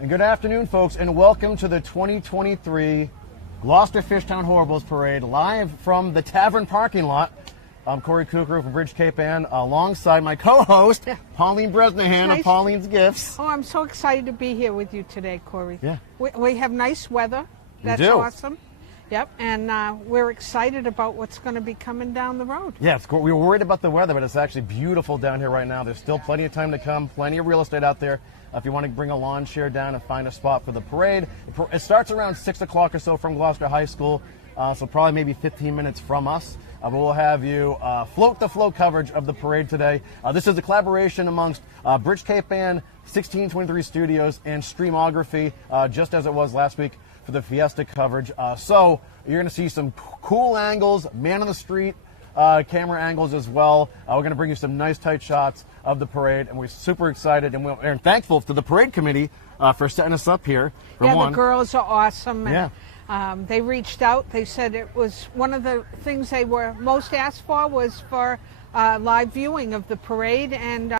And good afternoon, folks, and welcome to the 2023 Gloucester Fishtown Horribles Parade, live from the Tavern parking lot. I'm Corey Kukru from Bridge Cape Ann, alongside my co-host, Pauline Bresnahan of Pauline's Gifts. Oh, I'm so excited to be here with you today, Corey. Yeah. We have nice weather. That's awesome. Yep, and we're excited about what's going to be coming down the road. Yeah, we were worried about the weather, but it's actually beautiful down here right now. There's still plenty of time to come, plenty of real estate out there. If you want to bring a lawn chair down and find a spot for the parade, it starts around 6 o'clock or so from Gloucester High School, so probably maybe 15 minutes from us. But we'll have you float the flow coverage of the parade today. This is a collaboration amongst Bridge Cape Ann, 1623 Studios, and Streamography, just as it was last week for the Fiesta coverage. So you're going to see some cool angles, man on the street camera angles as well. We're going to bring you some nice tight shots of the parade, and we're super excited and we're thankful to the parade committee for setting us up here. The girls are awesome. And, they reached out. They said it was one of the things they were most asked for was for live viewing of the parade, and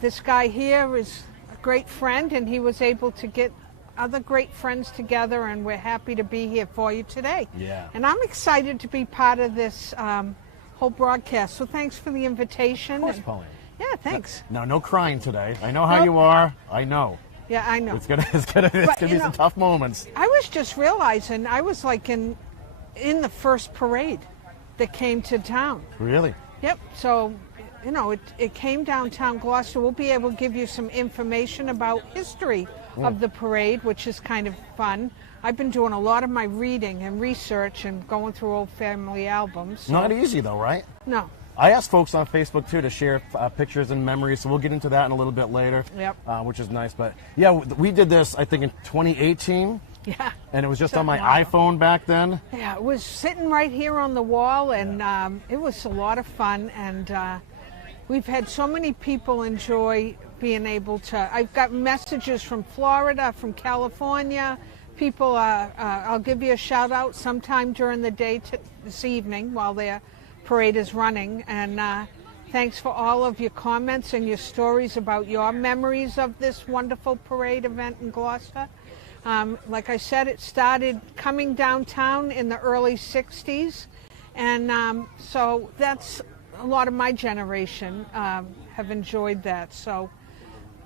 this guy here is a great friend, and he was able to get other great friends together, and we're happy to be here for you today. Yeah. And I'm excited to be part of this whole broadcast, so thanks for the invitation. Of course, Pauline. Yeah, thanks. No crying today. I know how you are. I know. Yeah, I know. It's gonna be some tough moments. I was just realizing I was like in the first parade that came to town. Really? Yep. So, it came downtown Gloucester. We'll be able to give you some information about history of the parade, which is kind of fun. I've been doing a lot of my reading and research and going through old family albums. So. Not easy though, right? No. I asked folks on Facebook too to share pictures and memories, so we'll get into that in a little bit later. Yep. Which is nice. But yeah, we did this I think in 2018. Yeah. And it was just on my iPhone back then. Yeah, it was sitting right here on the wall, and it was a lot of fun. And we've had so many people enjoy being able to. I've got messages from Florida, from California. People, I'll give you a shout out sometime during the day this evening while their parade is running. And thanks for all of your comments and your stories about your memories of this wonderful parade event in Gloucester. Like I said, it started coming downtown in the early 60s. And so that's a lot of my generation have enjoyed that. So,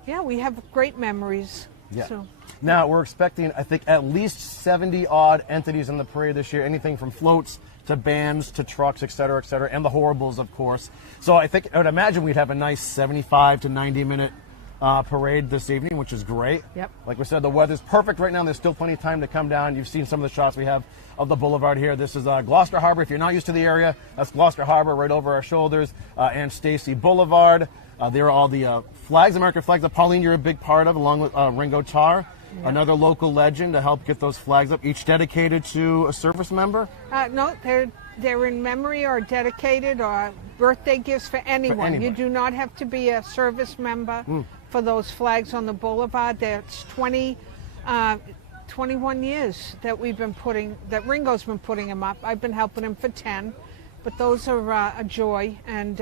yeah, we have great memories. Yeah. So. Now, we're expecting, I think, at least 70-odd entities in the parade this year, anything from floats to bands to trucks, et cetera, and the Horribles, of course. So I would imagine we'd have a nice 75 to 90-minute parade this evening, which is great. Yep. Like we said, the weather's perfect right now. There's still plenty of time to come down. You've seen some of the shots we have of the boulevard here. This is Gloucester Harbor. If you're not used to the area, that's Gloucester Harbor right over our shoulders, and Stacy Boulevard. There are all the flags, American flags that Pauline, you're a big part of, along with Ringo Tarr, another local legend to help get those flags up, each dedicated to a service member? No, they're in memory or dedicated or birthday gifts for anyone. You do not have to be a service member for those flags on the boulevard. That's 21 years that that Ringo's been putting them up. I've been helping him for 10, but those are a joy, and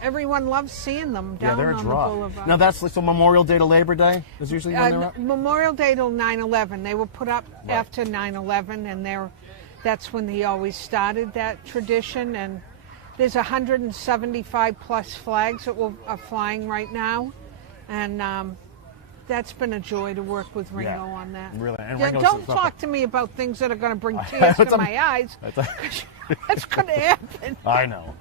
everyone loves seeing them down on the boulevard. Now that's so Memorial Day to Labor Day is usually when they're up? Memorial Day till 9/11. They were put up after 9/11, and that's when he always started that tradition. And there's 175 plus flags that are flying right now, and that's been a joy to work with Ringo on that. Really, and don't talk to me about things that are going to bring tears to my eyes. That's going to happen. I know.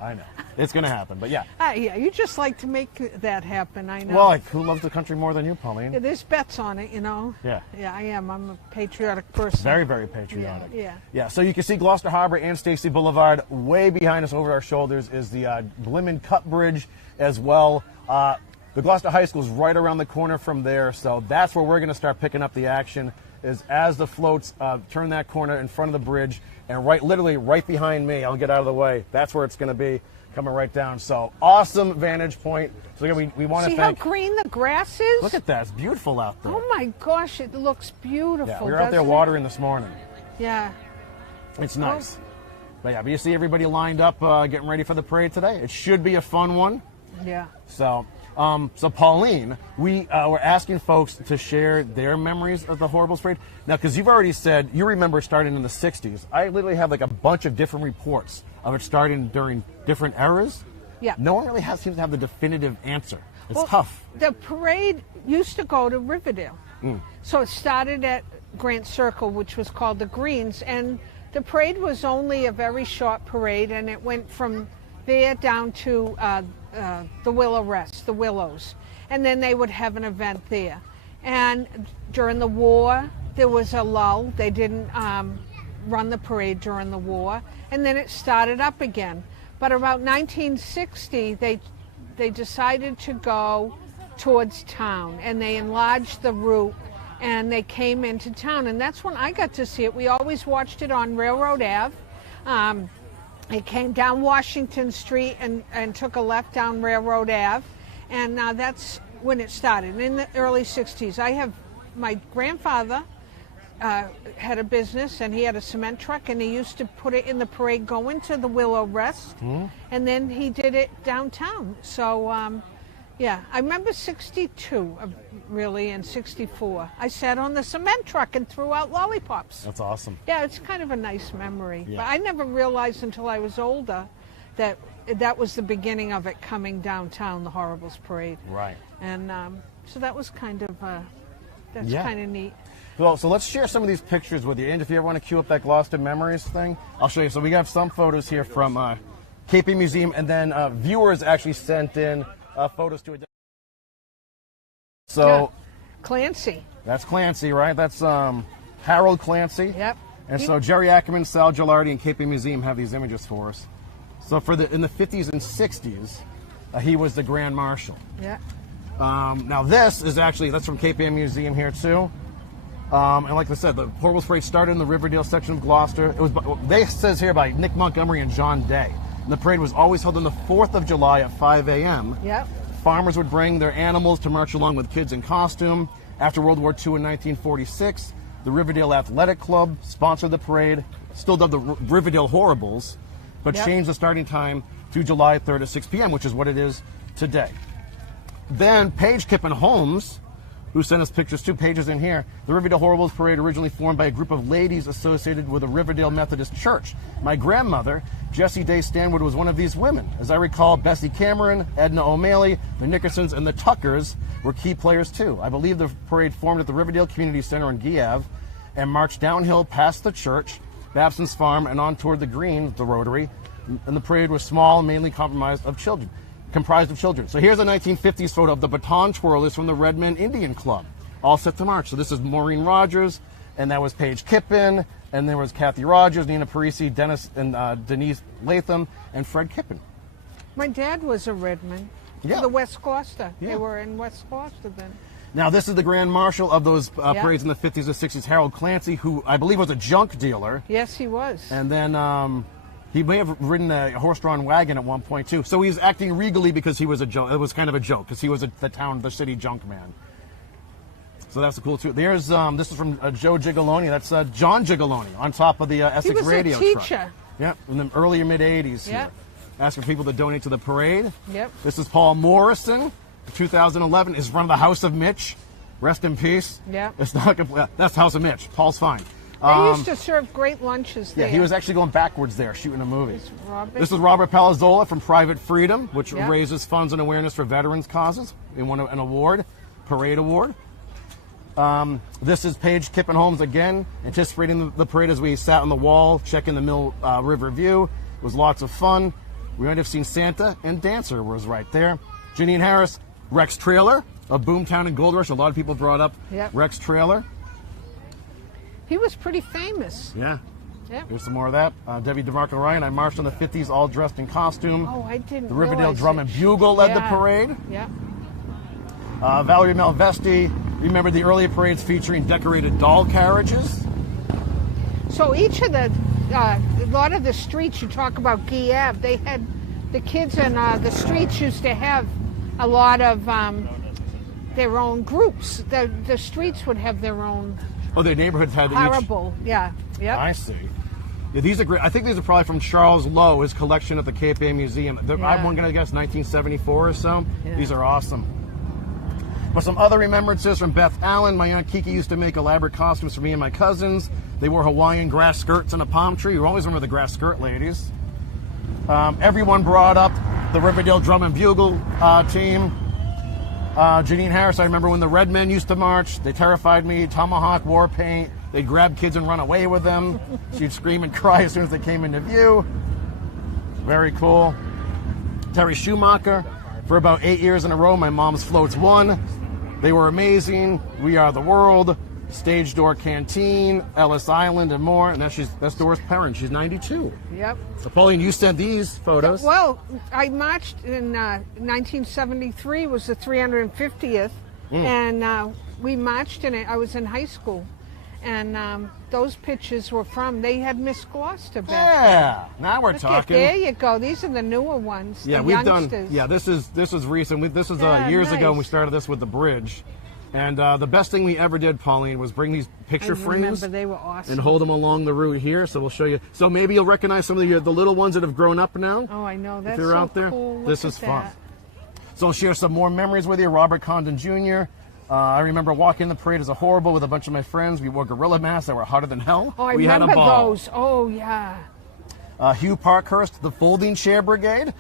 It's going to happen, but yeah. Yeah, you just like to make that happen, I know. Well, who loves the country more than you, Pauline? Yeah, there's bets on it, Yeah. Yeah, I am. I'm a patriotic person. Very, very patriotic. Yeah. So you can see Gloucester Harbor and Stacy Boulevard. Way behind us over our shoulders is the Blimmin Cut Bridge as well. The Gloucester High School is right around the corner from there, so that's where we're going to start picking up the action, is as the floats turn that corner in front of the bridge, and literally right behind me, I'll get out of the way, that's where it's going to be, coming right down. So awesome vantage point. So again, we want to thank... See how green the grass is? Look at that. It's beautiful out there. Oh my gosh, it looks beautiful. Yeah, we were out there watering this morning. Yeah. It's nice. But you see everybody lined up getting ready for the parade today. It should be a fun one. Yeah. So So Pauline, we were asking folks to share their memories of the Horribles Parade. Now, because you've already said you remember starting in the 60s. I literally have like a bunch of different reports of it starting during different eras. Yeah. No one really seems to have the definitive answer. It's tough. The parade used to go to Riverdale. So it started at Grant Circle, which was called the Greens, and the parade was only a very short parade, and it went from there down to the Willow Rest, the Willows, and then they would have an event there. And during the war, there was a lull. They didn't run the parade during the war, and then it started up again. But about 1960, they decided to go towards town, and they enlarged the route, and they came into town, and that's when I got to see it. We always watched it on Railroad Ave. It came down Washington Street and took a left down Railroad Ave, and that's when it started, in the early 60s. My grandfather had a business, and he had a cement truck, and he used to put it in the parade going to the Willow Rest, and then he did it downtown. So, yeah, I remember 62, really, and 64. I sat on the cement truck and threw out lollipops. That's awesome. Yeah, it's kind of a nice memory. Yeah. But I never realized until I was older that that was the beginning of it coming downtown, the Horribles Parade. Right. And so that was kind of, that's Yeah. kind of neat. Well, so let's share some of these pictures with you. And if you ever want to cue up that Gloucester Memories thing, I'll show you. So we have some photos here from KP Museum, and then viewers actually sent in photos to it. So Yeah. Clancy. that's Clancy, right? That's Harold Clancy. Yep. And so Jerry Ackerman, Sal Gilardi, and KP Museum have these images for us. So in the 50s and 60s, he was the Grand Marshal. Yeah. Now this is actually, that's from KP Museum here too. And like I said, the Horribles Parade started in the Riverdale section of Gloucester. It was, says here, by Nick Montgomery and John Day. And the parade was always held on the 4th of July at 5 a.m. Yep. Farmers would bring their animals to march along with kids in costume. After World War II in 1946, the Riverdale Athletic Club sponsored the parade, still dubbed the Riverdale Horribles, but Yep. changed the starting time to July 3rd at 6 p.m., which is what it is today. Then Paige Kippen Holmes, who sent us pictures, 2 pages in here. The Riverdale Horribles Parade originally formed by a group of ladies associated with the Riverdale Methodist Church. My grandmother, Jessie Day Stanwood, was one of these women. As I recall, Bessie Cameron, Edna O'Malley, the Nickersons, and the Tuckers were key players too. I believe the parade formed at the Riverdale Community Center on Guiave and marched downhill past the church, Babson's Farm, and on toward the Green, the Rotary. And the parade was small and mainly comprised of children. So here's a 1950s photo of the baton twirlers from the Redmen Indian Club, all set to march. So this is Maureen Rogers, and that was Paige Kippen, and there was Kathy Rogers, Nina Parisi, Denise Latham, and Fred Kippen. My dad was a Redman. Yeah. The West Gloucester. Yeah. They were in West Gloucester then. Now this is the Grand Marshal of those Yeah. parades in the 50s and 60s, Harold Clancy, who I believe was a junk dealer. Yes, he was. And then he may have ridden a horse-drawn wagon at one point too. So he's acting regally because he was a joke. It was kind of a joke because he was the city junk man. So that's cool too. There's this is from Joe Gigaloni. That's John Gigaloni on top of the Essex radio He was a teacher. truck. Yeah, in the early mid-'80s. Yeah. Here. Asking people to donate to the parade. Yep. This is Paul Morrison. 2011 is from the House of Mitch. Rest in peace. Yeah. It's not. That's House of Mitch. Paul's fine. They used to serve great lunches there. Yeah, he was actually going backwards there, shooting a movie. It's Robert. This is Robert Palazzola from Private Freedom, which Yeah. raises funds and awareness for veterans causes. He won an award, parade award. This is Paige Kippen Holmes again, anticipating the parade as we sat on the wall, checking the Mill River view. It was lots of fun. We might have seen Santa and Dancer was right there. Janine Harris, Rex Trailer of Boomtown and Gold Rush. A lot of people brought up Yep. Rex Trailer. He was pretty famous. Yeah. Yep. Here's some more of that. Debbie DeMarco Ryan. I marched in the 50s, all dressed in costume. Oh, I didn't The Riverdale realize Drum it. and Bugle led the Yeah. parade. Yeah. Valerie Malvesti. Remember the earlier parades featuring decorated doll carriages? So each of a lot of the streets you talk about, Guiave, they had the kids in the streets used to have a lot of their own groups. The streets would have their own Oh, the neighborhoods had each. horrible. Yeah. Yep. I see. Yeah, these are great. I think these are probably from Charles Lowe, his collection at the Cape Bay Museum. I'm going to guess 1974 or so. Yeah. These are awesome. But some other remembrances from Beth Allen. My Aunt Kiki used to make elaborate costumes for me and my cousins. They wore Hawaiian grass skirts and a palm tree. You always remember the grass skirt ladies. Everyone brought up the Riverdale Drum and Bugle team. Janine Harris, I remember when the Red Men used to march. They terrified me. Tomahawk, war paint. They'd grab kids and run away with them. She'd scream and cry as soon as they came into view. Very cool. Terry Schumacher. For about 8 years in a row, my mom's floats won. They were amazing. We Are the World, Stage Door Canteen, Ellis Island, and more. And that's Doris Perrin. She's 92. Yep. So, Pauline, you sent these photos. Well, I marched in 1973, was the 350th, and we marched in it. I was in high school, and those pictures were from, they had Miss Gloucester back Yeah, now we're then. talking. There you go. These are the newer ones. Yeah, the we've youngsters. done. Yeah, this is recent. This is Yeah, years ago when we nice. started this with the bridge, and the best thing we ever did, Pauline, was bring these picture I frames remember they were awesome. and hold them along the route here. So we'll show you. So maybe you'll recognize some of the little ones that have grown up now. Oh, I know. That's if you're so out there, cool. this Look is at fun. that. So I'll share some more memories with you. Robert Condon Jr. I remember walking the parade as a horrible with a bunch of my friends. We wore gorilla masks that were hotter than hell. Oh, I we remember had a ball. those. Oh, yeah. Hugh Parkhurst, the Folding Chair Brigade,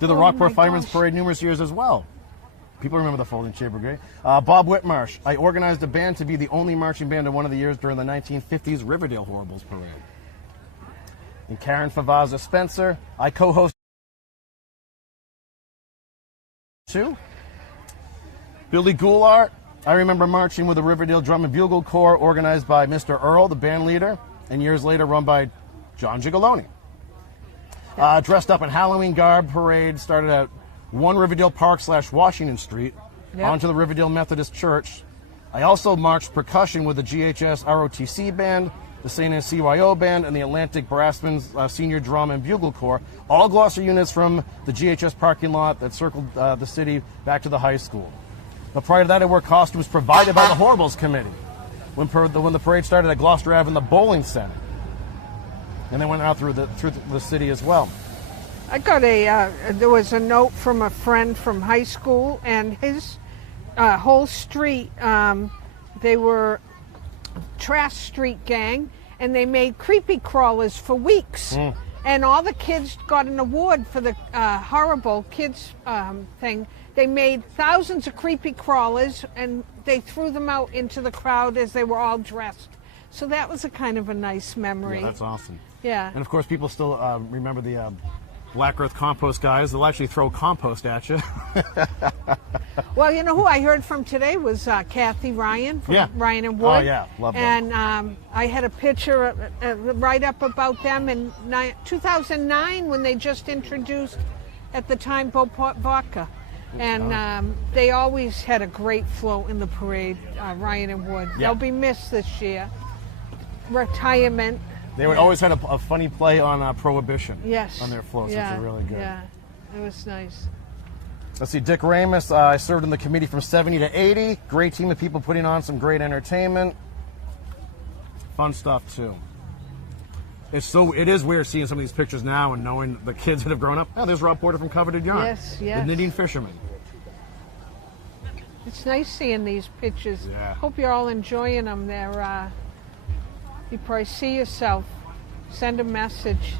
did the Oh, Rockport my Firemen's gosh. Parade numerous years as well. People remember the Folding Chair Brigade. Bob Whitmarsh, I organized a band to be the only marching band in one of the years during the 1950s Riverdale Horribles Parade. And Karen Favaza Spencer, I co-hosted too. Billy Goulart, I remember marching with the Riverdale Drum and Bugle Corps organized by Mr. Earl, the band leader, and years later run by John Gigoloni. Dressed up in Halloween garb parade, started at 1 Riverdale Park / Washington Street, Yep. onto the Riverdale Methodist Church. I also marched percussion with the GHS ROTC band, the St. Anne CYO band, and the Atlantic Brassman's Senior Drum and Bugle Corps, all Gloucester units from the GHS parking lot that circled the city back to the high school. But prior to that, I wore costumes provided by the Horribles Committee when the parade started at Gloucester Ave in the bowling center. And they went out through the city as well. I got there was a note from a friend from high school, and his whole street, they were Trash Street Gang, and they made creepy crawlers for weeks. And all the kids got an award for the horrible kids thing. They made thousands of creepy crawlers, and they threw them out into the crowd as they were all dressed. So that was a kind of a nice memory. Yeah, that's awesome. Yeah. And of course, people still remember the Black Earth compost guys. They'll actually throw compost at you. Well, you know who I heard from today was Kathy Ryan from Yeah. Ryan and Wood. Oh, yeah. Love them. And I had a picture write up about them in 2009 when they just introduced, at the time, Beauport Vodka. And they always had a great float in the parade, Ryan and Wood. Yeah. They'll be missed this year. Retirement. They would always had a funny play on Prohibition. Yes. On their floats, Yeah. which are really good. Yeah, it was nice. Let's see, Dick Ramus, I served in the committee from 70 to 80. Great team of people putting on some great entertainment. Fun stuff, too. It is weird seeing some of these pictures now and knowing the kids that have grown up. Oh, there's Rob Porter from Coveted Yarn. Yes, The yes. knitting fisherman. It's nice seeing these pictures. Yeah. Hope you're all enjoying them. You probably see yourself. Send a message.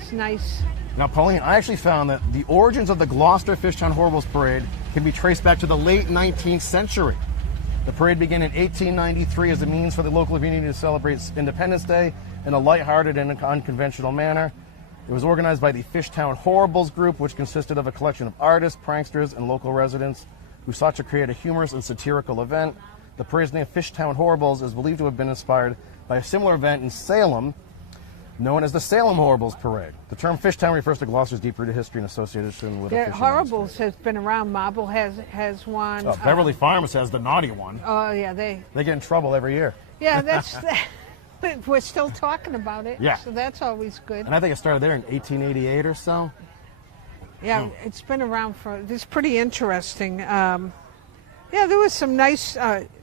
It's nice. Now, Pauline, I actually found that the origins of the Gloucester Fishtown Horribles Parade can be traced back to the late 19th century. The parade began in 1893 as a means for the local community to celebrate Independence Day in a lighthearted and unconventional manner. It was organized by the Fishtown Horribles group, which consisted of a collection of artists, pranksters, and local residents who sought to create a humorous and satirical event. The parade's name, Fishtown Horribles, is believed to have been inspired by a similar event in Salem, known as the Salem Horribles Parade. The term Fishtown refers to Gloucester's deep-rooted history and association with the The fishing Horribles industry. has been around. Marble has one. Oh, Beverly Farms has the naughty one. Oh yeah, They get in trouble every year. that's. We're still talking about it. Yeah. So that's always good. And I think it started there in 1888 or so. Yeah, it's been around it's pretty interesting. Yeah, there was some nice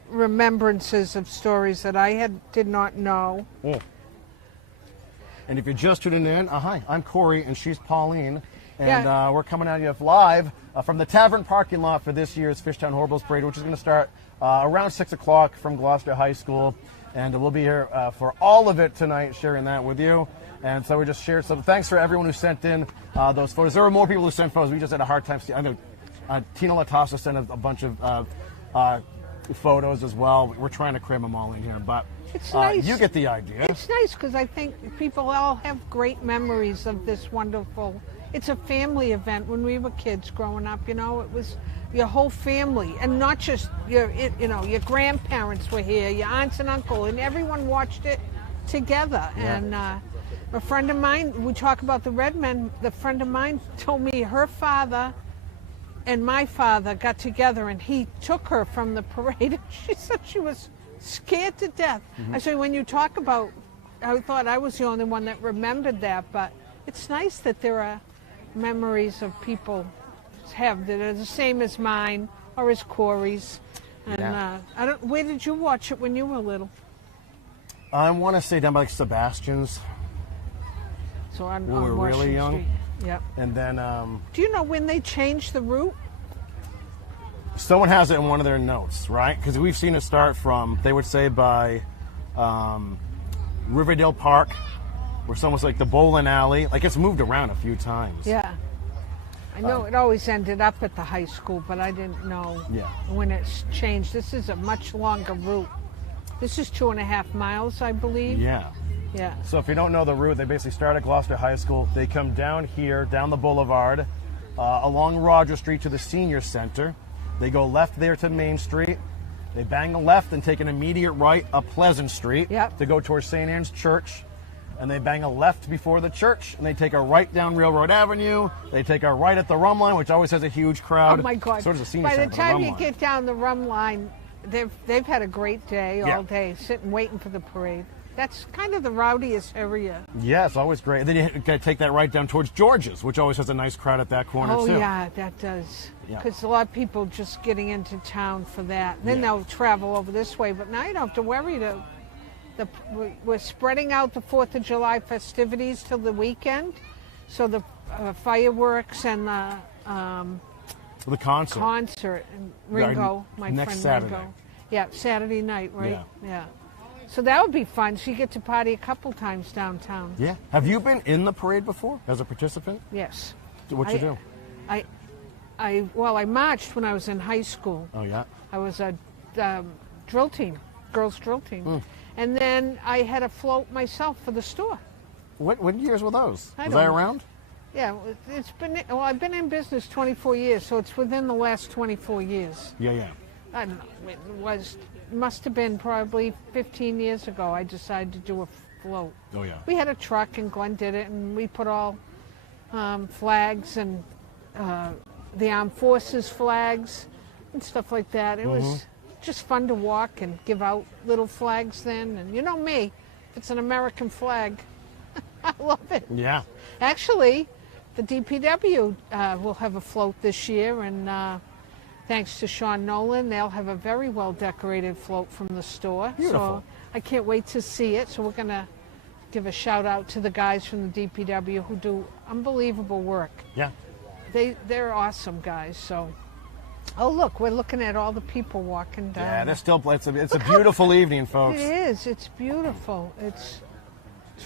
remembrances of stories that I did not know. Oh. And if you're just tuning in, hi, I'm Corey and she's Pauline. And Yeah. we're coming at you live from the tavern parking lot for this year's Fishtown Horribles Parade, which is going to start around 6 o'clock from Gloucester High School. And we'll be here for all of it tonight, sharing that with you. And so we just shared some. Thanks for everyone who sent in those photos. There were more people who sent photos. We just had a hard time seeing. I know Tina Latassa sent a bunch of photos as well. We're trying to cram them all in here, but It's nice. you get the idea. It's nice because I think people all have great memories of this wonderful. It's a family event. When we were kids growing up, it was your whole family, and not just your grandparents were here, your aunts and uncle, and everyone watched it together. Yeah. And a friend of mine, we talk about the Red Men. The friend of mine told me her father and my father got together, and he took her from the parade. She said she was scared to death. I said, when you talk about, I thought I was the only one that remembered that, but it's nice that there are memories of people have that are the same as mine or as Corey's. And Yeah. where did you watch it when you were little? I want to say down by Sebastian's, So on, when we were Washington really young. Street. Yep. And then Do you know when they changed the route? someone has it in one of their notes, right? Because we've seen it start from, they would say, by Riverdale Park, where someone's like the bowling alley. Like, it's moved around a few times. Yeah. I know it always ended up at the high school, but I didn't know Yeah. when it's changed. This is a much longer route. This is 2.5 miles, I believe. Yeah. Yeah. So if you don't know the route, they basically start at Gloucester High School. They come down here, down the boulevard, along Roger Street to the Senior Center. They go left there to Main Street. They bang a left and take an immediate right up Pleasant Street Yep. to go towards St. Anne's Church. And they bang a left before the church, and they take a right down Railroad Avenue. They take a right at the Rum Line, which always has a huge crowd. Oh my God! So does the Senior By Center. the but time Rum you Line. get down the Rum Line, they've had a great day Yeah. all day, sitting waiting for the parade. That's kind of the rowdiest area. Yeah, it's always great. Then you got to take that right down towards George's, which always has a nice crowd at that corner Oh too. yeah, that does. Yeah. Because a lot of people just getting into town for that. Then Yeah. they'll travel over this way. But now you don't have to worry. We're spreading out the 4th of July festivities till the weekend. So the fireworks and the The concert. concert and Ringo, my next friend Saturday. Ringo. Yeah, Saturday night, right? Yeah. So that would be fun. So you get to party a couple times downtown. Yeah. Have you been in the parade before as a participant? Yes. What'd you do? I marched when I was in high school. Oh yeah. I was a drill team, girls drill team. Hmm. And then I had a float myself for the store. What years were those? I Was don't I know. around? Yeah, I've been in business 24 years, so it's within the last 24 years. Yeah. I don't know, must have been probably 15 years ago I decided to do a float. Oh yeah. We had a truck and Glenn did it, and we put all flags and the armed forces flags and stuff like that. It was just fun to walk and give out little flags then. And you know me, if it's an American flag, I love it. Yeah. Actually, the DPW will have a float this year, and thanks to Sean Nolan, they'll have a very well decorated float from the store. Beautiful. So I can't wait to see it. So we're going to give a shout out to the guys from the DPW who do unbelievable work. Yeah. They're awesome guys. So, oh look, we're looking at all the people walking down. Yeah. It's a beautiful evening, folks. It is. It's beautiful. It's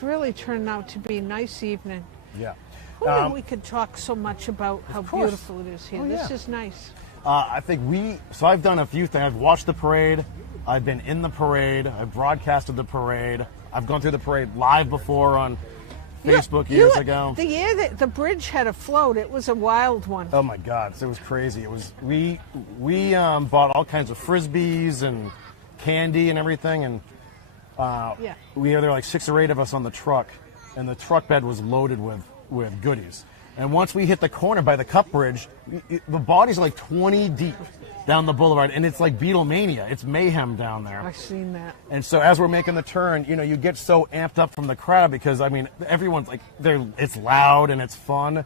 really turned out to be a nice evening. Yeah. Who knew we could talk so much about how course. beautiful it is here? Oh, This yeah. is nice. I think so I've done a few things. I've watched the parade. I've been in the parade. I've broadcasted the parade. I've gone through the parade live before on Facebook years ago. The year that the bridge had a float, it was a wild one. Oh my God! It was crazy. It was we bought all kinds of frisbees and candy and everything, and we there were like 6 or 8 of us on the truck, and the truck bed was loaded with goodies. And once we hit the corner by the Cup Bridge, the bodies are like 20 deep down the boulevard, and it's like Beatlemania. It's mayhem down there. I've seen that. And so as we're making the turn, you get so amped up from the crowd because, I mean, everyone's like, it's loud and it's fun.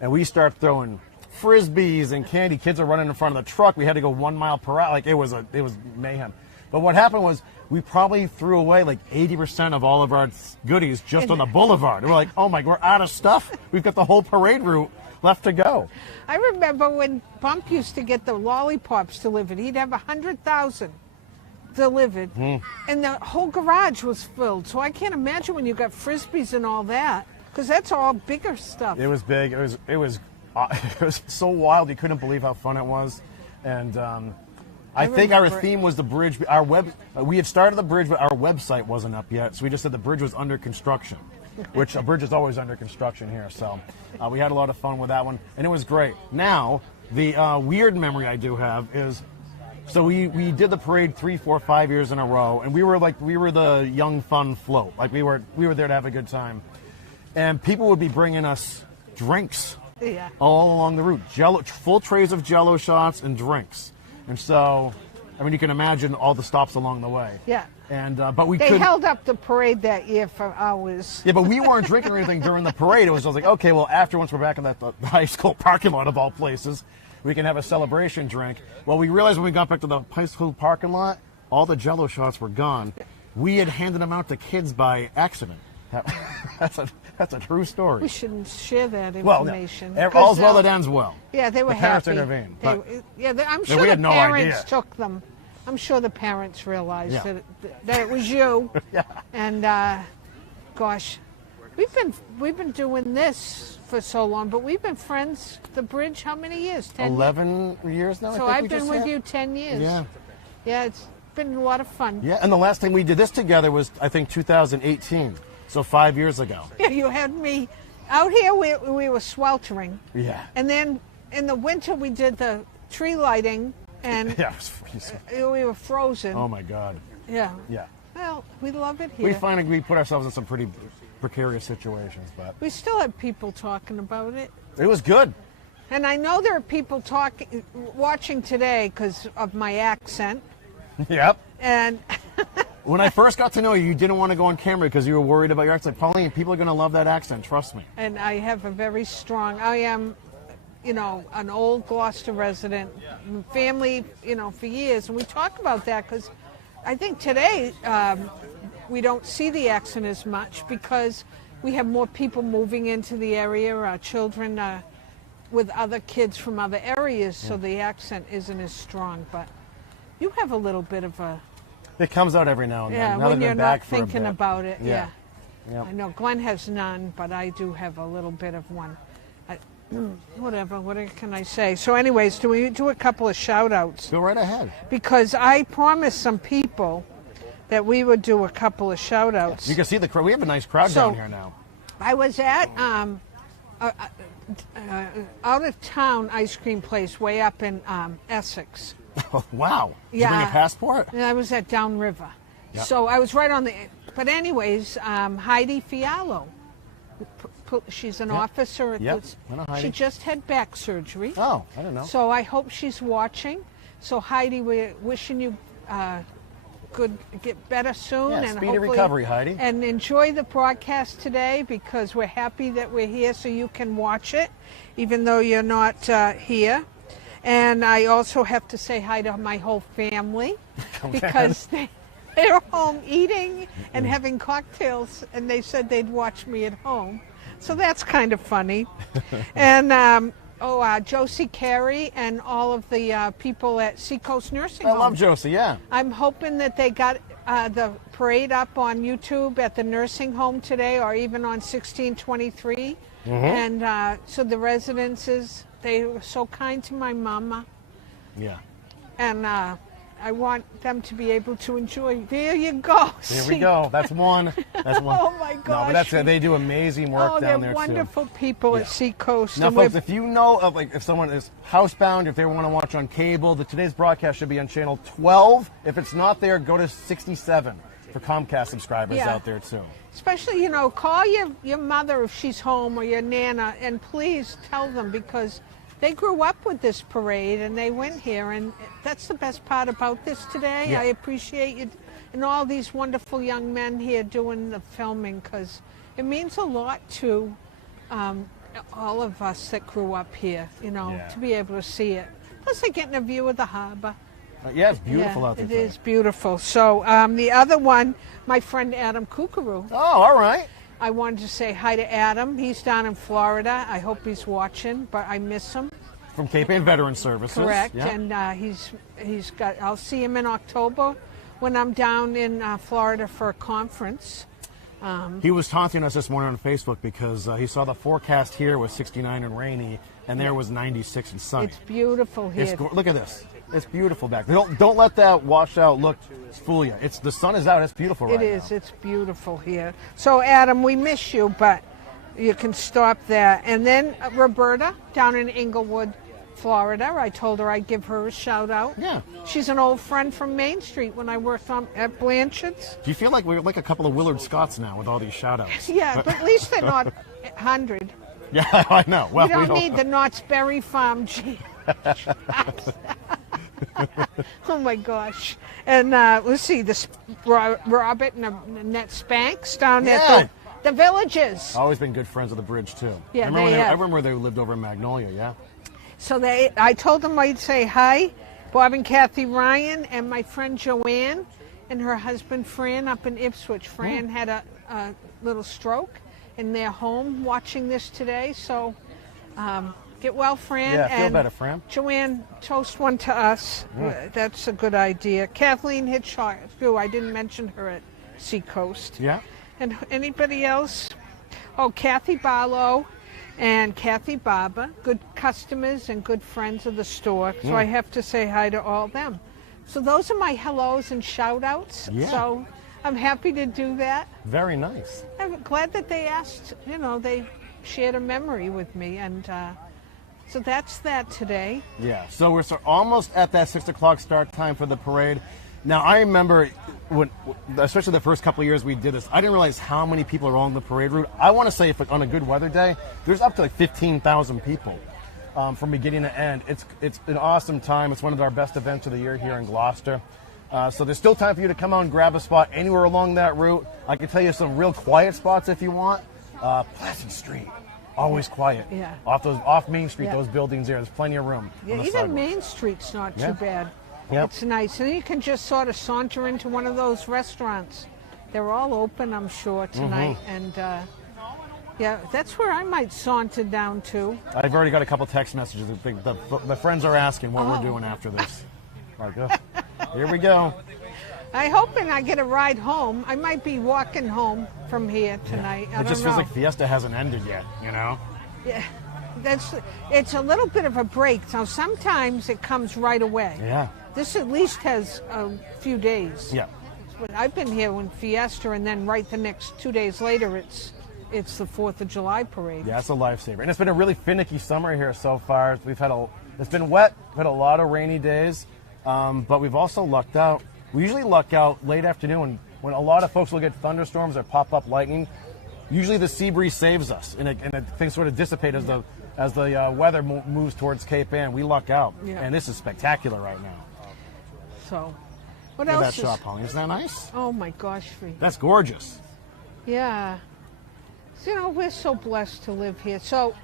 And we start throwing frisbees and candy. Kids are running in front of the truck. We had to go 1 mile per hour. Like, it was mayhem. But what happened was we probably threw away like 80% of all of our goodies just on the boulevard. We're like, oh my, we're out of stuff. We've got the whole parade route left to go. I remember when Bump used to get the lollipops delivered. He'd have 100,000 delivered, and the whole garage was filled. So I can't imagine when you got Frisbees and all that, because that's all bigger stuff. It was big. It was so wild. You couldn't believe how fun it was. And I think our theme was the bridge. We had started the bridge, but our website wasn't up yet. So we just said the bridge was under construction, which a bridge is always under construction here. So we had a lot of fun with that one, and it was great. Now, the weird memory I do have is, so we did the parade 3, 4, 5 years in a row, and we were the young fun float. Like we were there to have a good time. And people would be bringing us drinks all along the route. Full trays of Jello shots and drinks. And so, I mean, you can imagine all the stops along the way. Yeah. And but they held up the parade that year for hours. Yeah, but we weren't drinking or anything during the parade. It was just like, okay, well, once we're back in the high school parking lot of all places, we can have a celebration drink. Well, we realized when we got back to the high school parking lot, all the Jello shots were gone. We had handed them out to kids by accident. That's a true story. We shouldn't share that information. Well, no. All's well that ends well. Yeah, they were the parents happy. Intervened. I'm sure the no parents idea. took them. I'm sure the parents realized that it was you. Yeah. And gosh, we've been doing this for so long, but we've been friends. The bridge, how many years? 11 years now. So I've been with you 10 years. Yeah. Yeah, it's been a lot of fun. Yeah, and the last time we did this together was, I think, 2018. So 5 years ago. Yeah, you had me out here. We were sweltering. Yeah. And then in the winter we did the tree lighting, and yeah, it was freezing. We were frozen. Oh my God. Yeah. Yeah. Well, we love it here. We put ourselves in some pretty precarious situations, but we still have people talking about it. It was good. And I know there are people watching today because of my accent. Yep. And when I first got to know you, you didn't want to go on camera because you were worried about your accent. Pauline, people are going to love that accent, trust me. And I have a very strong, I am, an old Gloucester resident, family, for years. And we talk about that because I think today we don't see the accent as much because we have more people moving into the area. Our children with other kids from other areas, so the accent isn't as strong. But you have a little bit of a... It comes out every now and then. Yeah, now when you're not for thinking about it. Yeah. Yep. I know Glenn has none, but I do have a little bit of one. Whatever, what can I say? So anyways, do we do a couple of shout-outs? Go right ahead. Because I promised some people that we would do a couple of shout-outs. You can see the crowd. We have a nice crowd down here now. I was at out-of-town ice cream place way up in Essex. Oh, wow. Did you bring a passport? I was at Downriver. Yep. So I was right on the... But anyways, Heidi Fialo. She's an officer at yep. this. Heidi. She just had back surgery. Oh, I don't know. So I hope she's watching. So Heidi, we're wishing you get better soon. Yeah, and speedy recovery, Heidi. And enjoy the broadcast today because we're happy that we're here so you can watch it, even though you're not here. And I also have to say hi to my whole family because they're home eating and having cocktails, and they said they'd watch me at home. So that's kind of funny. And Josie Carey and all of the people at Seacoast Nursing Home. I love Josie, yeah. I'm hoping that they got the parade up on YouTube at the nursing home today or even on 1623. Mm-hmm. And so the residences, they were so kind to my mama. Yeah. And I want them to be able to enjoy. There you go. There we go. That's one. That's one. Oh my gosh. No, but that's it. They do amazing work down there too. Oh, they're wonderful people at Seacoast. Now, folks, if you know of if someone is housebound, if they want to watch on cable, today's broadcast should be on channel 12. If it's not there, go to 67 for Comcast subscribers out there too. Especially, call your mother if she's home or your nana, and please tell them because they grew up with this parade and they went here, and that's the best part about this today. Yeah. I appreciate you and all these wonderful young men here doing the filming because it means a lot to all of us that grew up here, to be able to see it. Plus, they're getting a view of the harbor. Yeah, it's beautiful out there. It is beautiful. So the other one, my friend Adam Kookaroo. Oh, all right. I wanted to say hi to Adam. He's down in Florida. I hope he's watching, but I miss him. From Cape Ann Veteran Services. Correct. Yeah. And he's got. I'll see him in October when I'm down in Florida for a conference. He was taunting us this morning on Facebook because he saw the forecast here was 69 and rainy, and there was 96 and sunny. It's beautiful here. Look at this. It's beautiful back there. Don't let that washout look fool you. The sun is out. It's beautiful right now. It is. It's beautiful here. So, Adam, we miss you, but you can stop that. And then Roberta down in Inglewood, Florida. I told her I'd give her a shout out. Yeah. She's an old friend from Main Street when I worked at Blanchard's. Do you feel like we're like a couple of Willard Scotts now with all these shout outs? Yeah, but at least they're not 100. Yeah, I know. Well, we don't need the Knott's Berry Farm G. Oh my gosh. And let's see, Robert and Annette Spanks down at the Villages. Always been good friends of the bridge too. Yeah, I remember they lived over in Magnolia, yeah. So I told them I'd say hi, Bob and Kathy Ryan, and my friend Joanne and her husband Fran up in Ipswich. Fran had a little stroke in their home watching this today, so get well, Fran. Yeah, feel and better, Fran. Joanne, toast one to us. That's a good idea. Kathleen Hitchcock, I didn't mention her at Seacoast. Yeah. And anybody else? Oh, Kathy Barlow and Kathy Barber, good customers and good friends of the store. So I have to say hi to all of them. So those are my hellos and shout outs. Yeah. So I'm happy to do that. Very nice. I'm glad that they asked, they shared a memory with me. And so that's that today. Yeah, so we're almost at that 6 o'clock start time for the parade. Now, I remember when, especially the first couple of years we did this, I didn't realize how many people are on the parade route. I want to say if on a good weather day, there's up to like 15,000 people from beginning to end. It's an awesome time. It's one of our best events of the year here in Gloucester. So there's still time for you to come out and grab a spot anywhere along that route. I can tell you some real quiet spots if you want. Pleasant Street. Always quiet. Yeah. Off Main Street, those buildings there's plenty of room. Yeah, even Main Street's not too bad. Yep. It's nice. And you can just sort of saunter into one of those restaurants. They're all open, I'm sure, tonight. And that's where I might saunter down to. I've already got a couple text messages. The friends are asking what we're doing after this. Like, here we go. I hope I get a ride home. I might be walking home from here tonight. It just feels like Fiesta hasn't ended yet, Yeah, it's a little bit of a break. So sometimes it comes right away. Yeah. This at least has a few days. Yeah. But I've been here when Fiesta, and then right the next 2 days later, it's the 4th of July parade. Yeah, it's a lifesaver. And it's been a really finicky summer here so far. It's been wet, we've had a lot of rainy days, but we've also lucked out. We usually luck out late afternoon when a lot of folks will get thunderstorms or pop-up lightning. Usually the sea breeze saves us, and things sort of dissipate as the weather moves towards Cape Ann. We luck out, and this is spectacular right now. So, what Look at else that shop, Holly. Isn't that nice? Oh my gosh, that's gorgeous. Yeah. So, we're so blessed to live here. So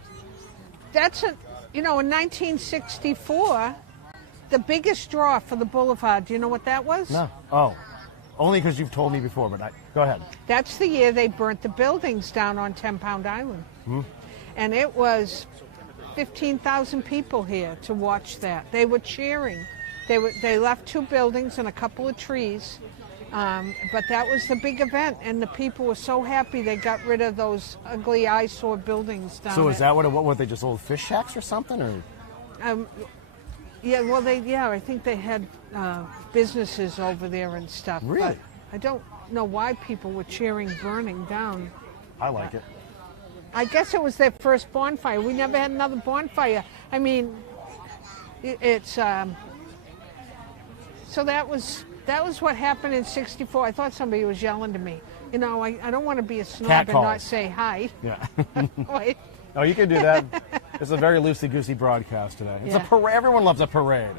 that's in 1964, the biggest draw for the boulevard. Do you know what that was? No. Oh, only because you've told me before. But go ahead. That's the year they burnt the buildings down on 10 Pound Island, and it was 15,000 people here to watch that. They were cheering. They left 2 buildings and a couple of trees, but that was the big event, and the people were so happy they got rid of those ugly eyesore buildings down there. So is that what were they, just old fish shacks or something? Or? I think they had businesses over there and stuff. Really? But I don't know why people were cheering burning down. I like it. I guess it was their first bonfire. We never had another bonfire. I mean, it's... So that was what happened in '64. I thought somebody was yelling to me. I don't want to be a snob and not say hi. Yeah. Wait. Oh, you can do that. It's a very loosey-goosey broadcast today. It's a parade. Everyone loves a parade.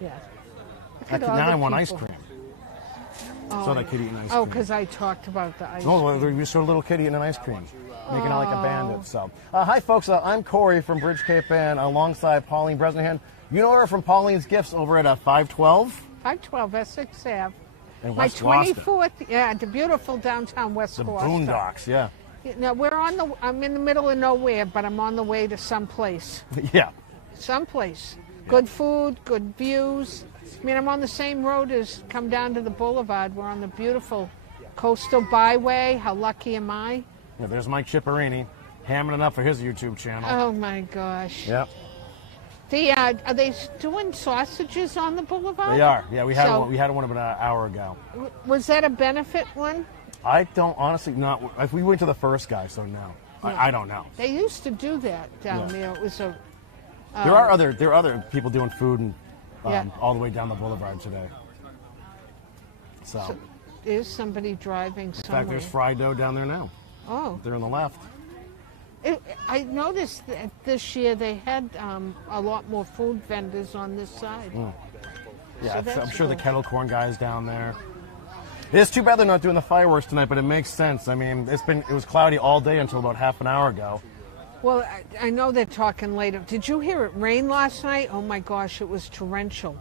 Yeah. Now I want ice cream. Saw that kid eating ice cream. Oh, because I talked about the ice cream. Oh, we saw a little kid eating an ice cream. making out like a bandit. So, hi folks, I'm Corey from Bridge Cape and alongside Pauline Bresnahan. You know her from Pauline's Gifts over at 512? 512 Essex Ave. In My West Gloucester. 24th, yeah, the beautiful downtown West The Gloucester. Boondocks, yeah. Now, I'm in the middle of nowhere, but I'm on the way to someplace. Yeah. Someplace. Good food, good views. I mean, I'm on the same road as come down to the boulevard. We're on the beautiful coastal byway. How lucky am I? Yeah, there's Mike Chipperini hamming it up for his YouTube channel. Oh my gosh. Yep. Are they doing sausages on the boulevard? They are. Yeah, we had one about an hour ago. Was that a benefit one? I don't honestly not. If we went to the first guy, so no. I don't know. They used to do that down there. It was a. There are other people doing food and Yeah. all the way down the boulevard today. So Is somebody driving in somewhere? fact, there's fried dough down there now. Oh. They're on the left. I noticed that this year they had a lot more food vendors on this side. Yeah, So that's I'm sure the cool. kettle corn guy's down there. It's too bad they're not doing the fireworks tonight, but it makes sense. I mean, it was cloudy all day until about half an hour ago. Well, I know they're talking later. Did you hear it rain last night? Oh my gosh, it was torrential.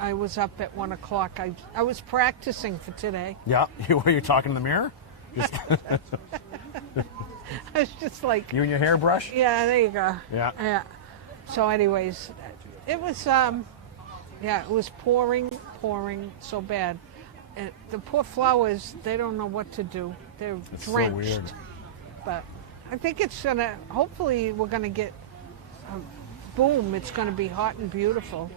I was up at 1 o'clock. I was practicing for today. Yeah, were you talking in the mirror? Just I was just like, you and your hairbrush? yeah, there you go. Yeah. So, anyways, it was it was pouring so bad. And the poor flowers, they don't know what to do. They're It's so drenched. weird. But I think it's gonna. Hopefully, we're gonna get boom. It's gonna be hot and beautiful.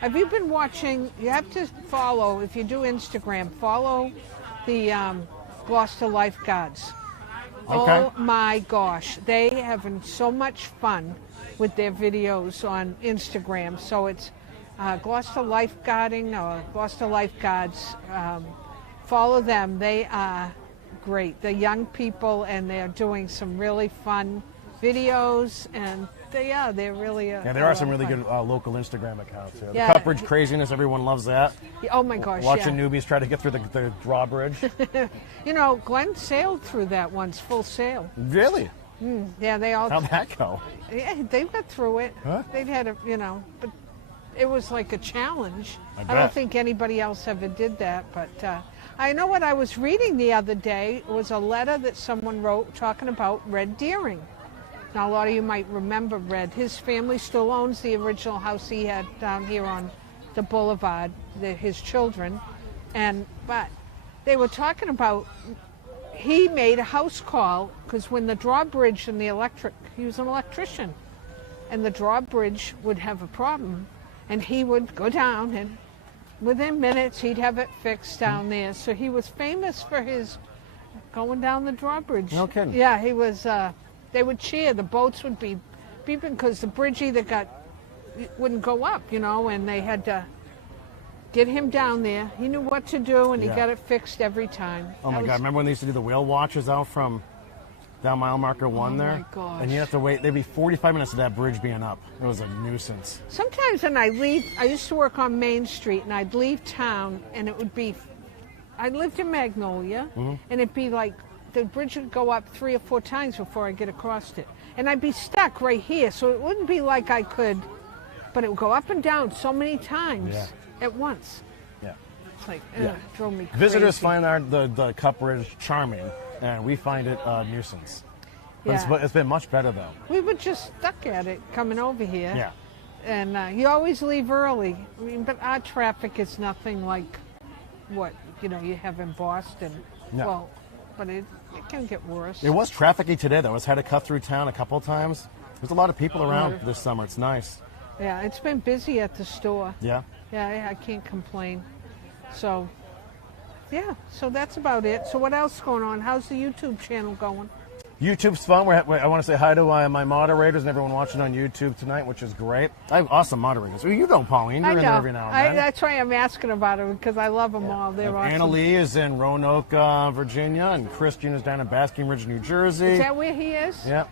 Have you been watching? You have to follow, if you do Instagram, follow the Gloucester Lifeguards. Okay. Oh my gosh, they having so much fun with their videos on Instagram. So it's Gloucester Lifeguarding or Gloucester Lifeguards. Follow them. They are great. They're young people and they're doing some really fun videos, and they're really There are some really good local Instagram accounts here. The Yeah. Cut Bridge craziness, everyone loves that. Oh my gosh, Watching yeah. newbies try to get through the drawbridge. You know, Glenn sailed through that once, full sail. Really? Yeah, they all. How'd that go? Yeah, they got through it. Huh? They've had a, but it was like a challenge. I I bet. don't think anybody else ever did that, but I know what I was reading the other day was a letter that someone wrote talking about Red Deering. Now, a lot of you might remember Red. His family still owns the original house he had down here on the boulevard, his children. But they were talking about, he made a house call, because when the drawbridge and he was an electrician, and the drawbridge would have a problem, and he would go down, and within minutes he'd have it fixed down there. So he was famous for his going down the drawbridge. No kidding. Yeah, he was. They would cheer. The boats would be beeping because the bridge wouldn't go up, and they had to get him down there. He knew what to do, and he Yeah. got it fixed every time. Oh my God! Remember when they used to do the whale watches out from down mile marker 1 there? my gosh. And you have to wait. There'd be 45 minutes of that bridge being up. It was a nuisance. Sometimes when I leave, I used to work on Main Street, and I'd leave town, and it would be, I lived in Magnolia, and it'd be like, the bridge would go up 3 or 4 times before I get across it. And I'd be stuck right here, so it wouldn't be like I could, but it would go up and down so many times Yeah. at once. Yeah. It's like, Yeah. it drove me crazy. Visitors find the Cut Bridge charming, and we find it a nuisance. But Yeah. it's been much better though. We were just stuck at it coming over here. Yeah. And you always leave early. I mean, but our traffic is nothing like what, you have in Boston. No. Well, but it can get worse. It was trafficy today though. It's had to cut through town a couple of times. There's a lot of people around this summer. It's nice. Yeah, it's been busy at the store. Yeah. Yeah, I can't complain. So, yeah, so that's about it. So what else going on? How's the YouTube channel going? YouTube's fun. I want to say hi to my moderators and everyone watching on YouTube tonight, which is great. I have awesome moderators. Well, you know Pauline. You're I in know. there every now and then. That's why I'm asking about it, because I love them all. They're awesome. Anna Lee is in Roanoke, Virginia, and Christian is down in Basking Ridge, New Jersey. Is that where he is? Yeah.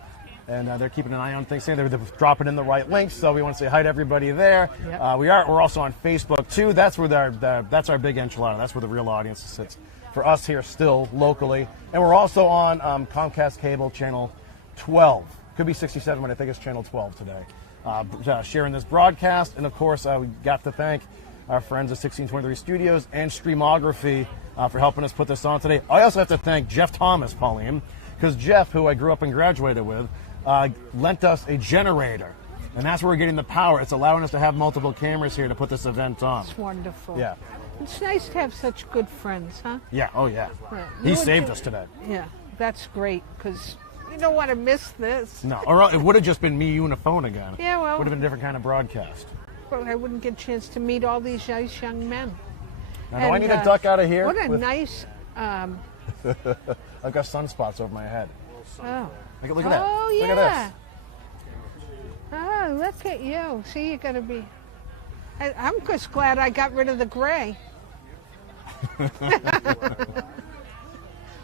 And they're keeping an eye on things. They're dropping in the right links, so we want to say hi to everybody there. Yep. We're also on Facebook too. That's where that's our big enchilada. That's where the real audience sits. for us here still locally. And we're also on Comcast Cable Channel 12. Could be 67, but I think it's Channel 12 today. Sharing this broadcast. And, of course, we got to thank our friends at 1623 Studios and Streamography for helping us put this on today. I also have to thank Jeff Thomas, Pauline, because Jeff, who I grew up and graduated with, lent us a generator. And that's where we're getting the power. It's allowing us to have multiple cameras here to put this event on. It's wonderful. Yeah. It's nice to have such good friends, huh? Yeah, oh yeah. Yeah. He saved us today. Yeah, that's great, because you don't want to miss this. No, or it would have just been me, you, and a phone again. Yeah, well. Would have been a different kind of broadcast. But I wouldn't get a chance to meet all these nice young men. Now, do I need to duck out of here? What a nice... I've got sunspots over my head. Oh. Look at that. Oh, yeah. Look at this. Oh, look at you. See, you're going to be... I'm just glad I got rid of the gray.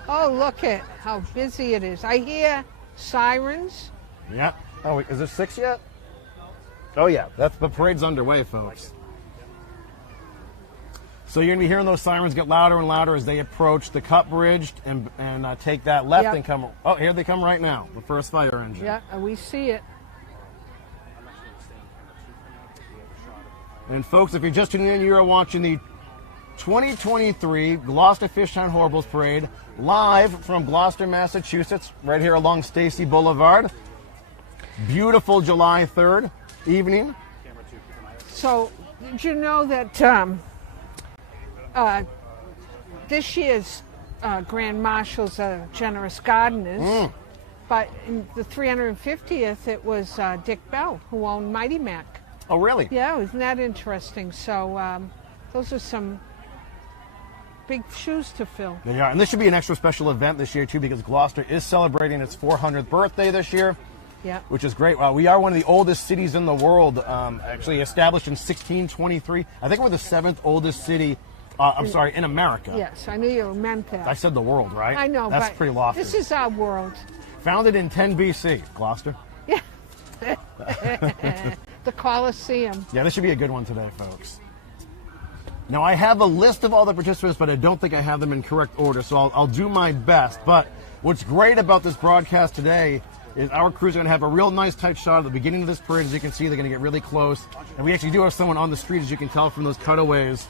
Oh, look at how busy it is. I hear sirens. Yeah. Oh, wait, is there 6 yet? Oh, yeah. The parade's underway, folks. So you're going to be hearing those sirens get louder and louder as they approach the Cut Bridge and take that left and come... Oh, here they come right now. The first fire engine. Yeah, we see it. And folks, if you're just tuning in, you are watching the 2023 Gloucester Fishtown Horribles Parade live from Gloucester, Massachusetts, right here along Stacy Boulevard. Beautiful July 3rd evening. So, did you know that this year's Grand Marshals are Generous Gardeners, but in the 350th, it was Dick Bell, who owned Mighty Mac. Oh, really? Yeah, isn't that interesting? So those are some big shoes to fill. They are. And this should be an extra special event this year, too, because Gloucester is celebrating its 400th birthday this year, which is great. We are one of the oldest cities in the world, actually established in 1623. I think we're the 7th oldest city, in America. Yes, I knew you meant that. I said the world, right? I know, That's but pretty lofty. this is our world. Founded in 10 BC, Gloucester. Yeah. The Colosseum. Yeah, this should be a good one today, folks. Now, I have a list of all the participants, but I don't think I have them in correct order, so I'll do my best. But what's great about this broadcast today is our crew's going to have a real nice tight shot at the beginning of this parade. As you can see, they're going to get really close. And we actually do have someone on the street, as you can tell from those cutaways.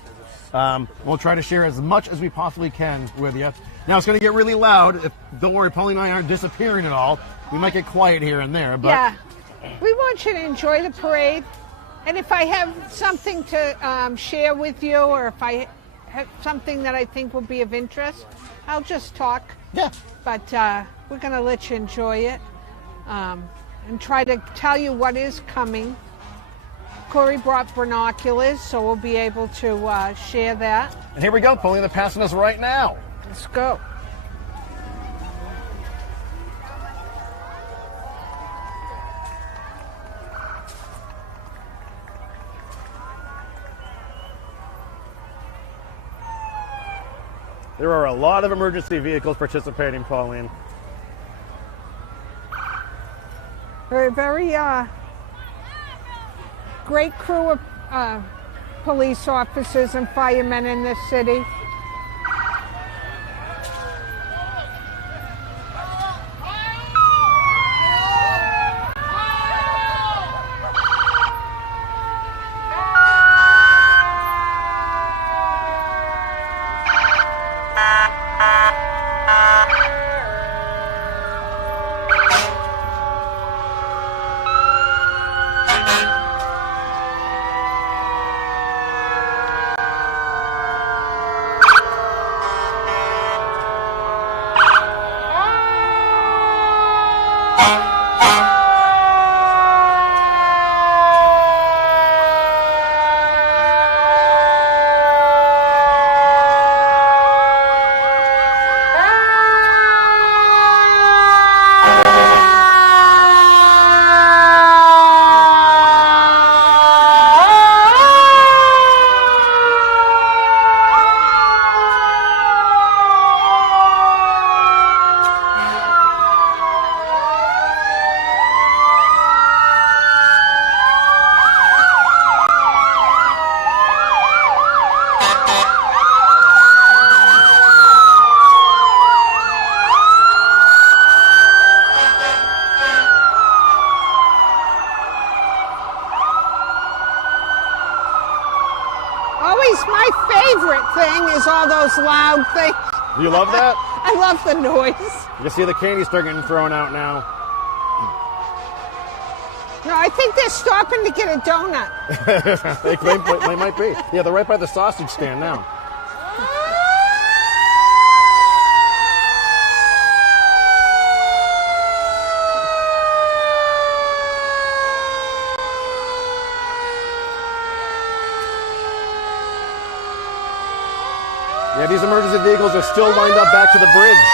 We'll try to share as much as we possibly can with you. Now, it's going to get really loud. Don't worry, Pauline and I aren't disappearing at all. We might get quiet here and there, but... Yeah. We want you to enjoy the parade, and if I have something to share with you, or if I have something that I think will be of interest, I'll just talk. Yeah. But we're going to let you enjoy it and try to tell you what is coming. Corey brought binoculars, so we'll be able to share that. And here we go, Pauline, they're passing us right now. Let's go. There are a lot of emergency vehicles participating, Pauline. Very, very great crew of police officers and firemen in this city. those loud things. Do you love that? I love the noise. You can see the candy start getting thrown out now. No, I think they're stopping to get a donut. they might be. Yeah, they're right by the sausage stand now. Yeah, these emergency vehicles are still lined up back to the bridge.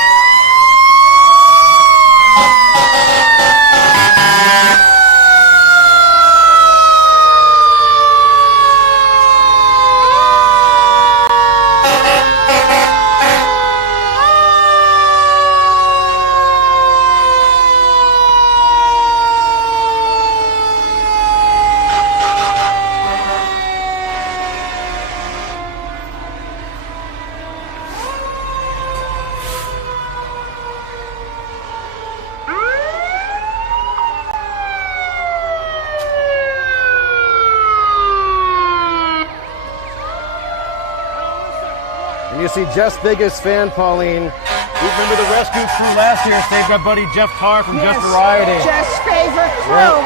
And you see Jeff's biggest fan, Pauline. We remember the rescue crew last year saved our buddy Jeff Carr from Just Variety. Jeff's favorite crew.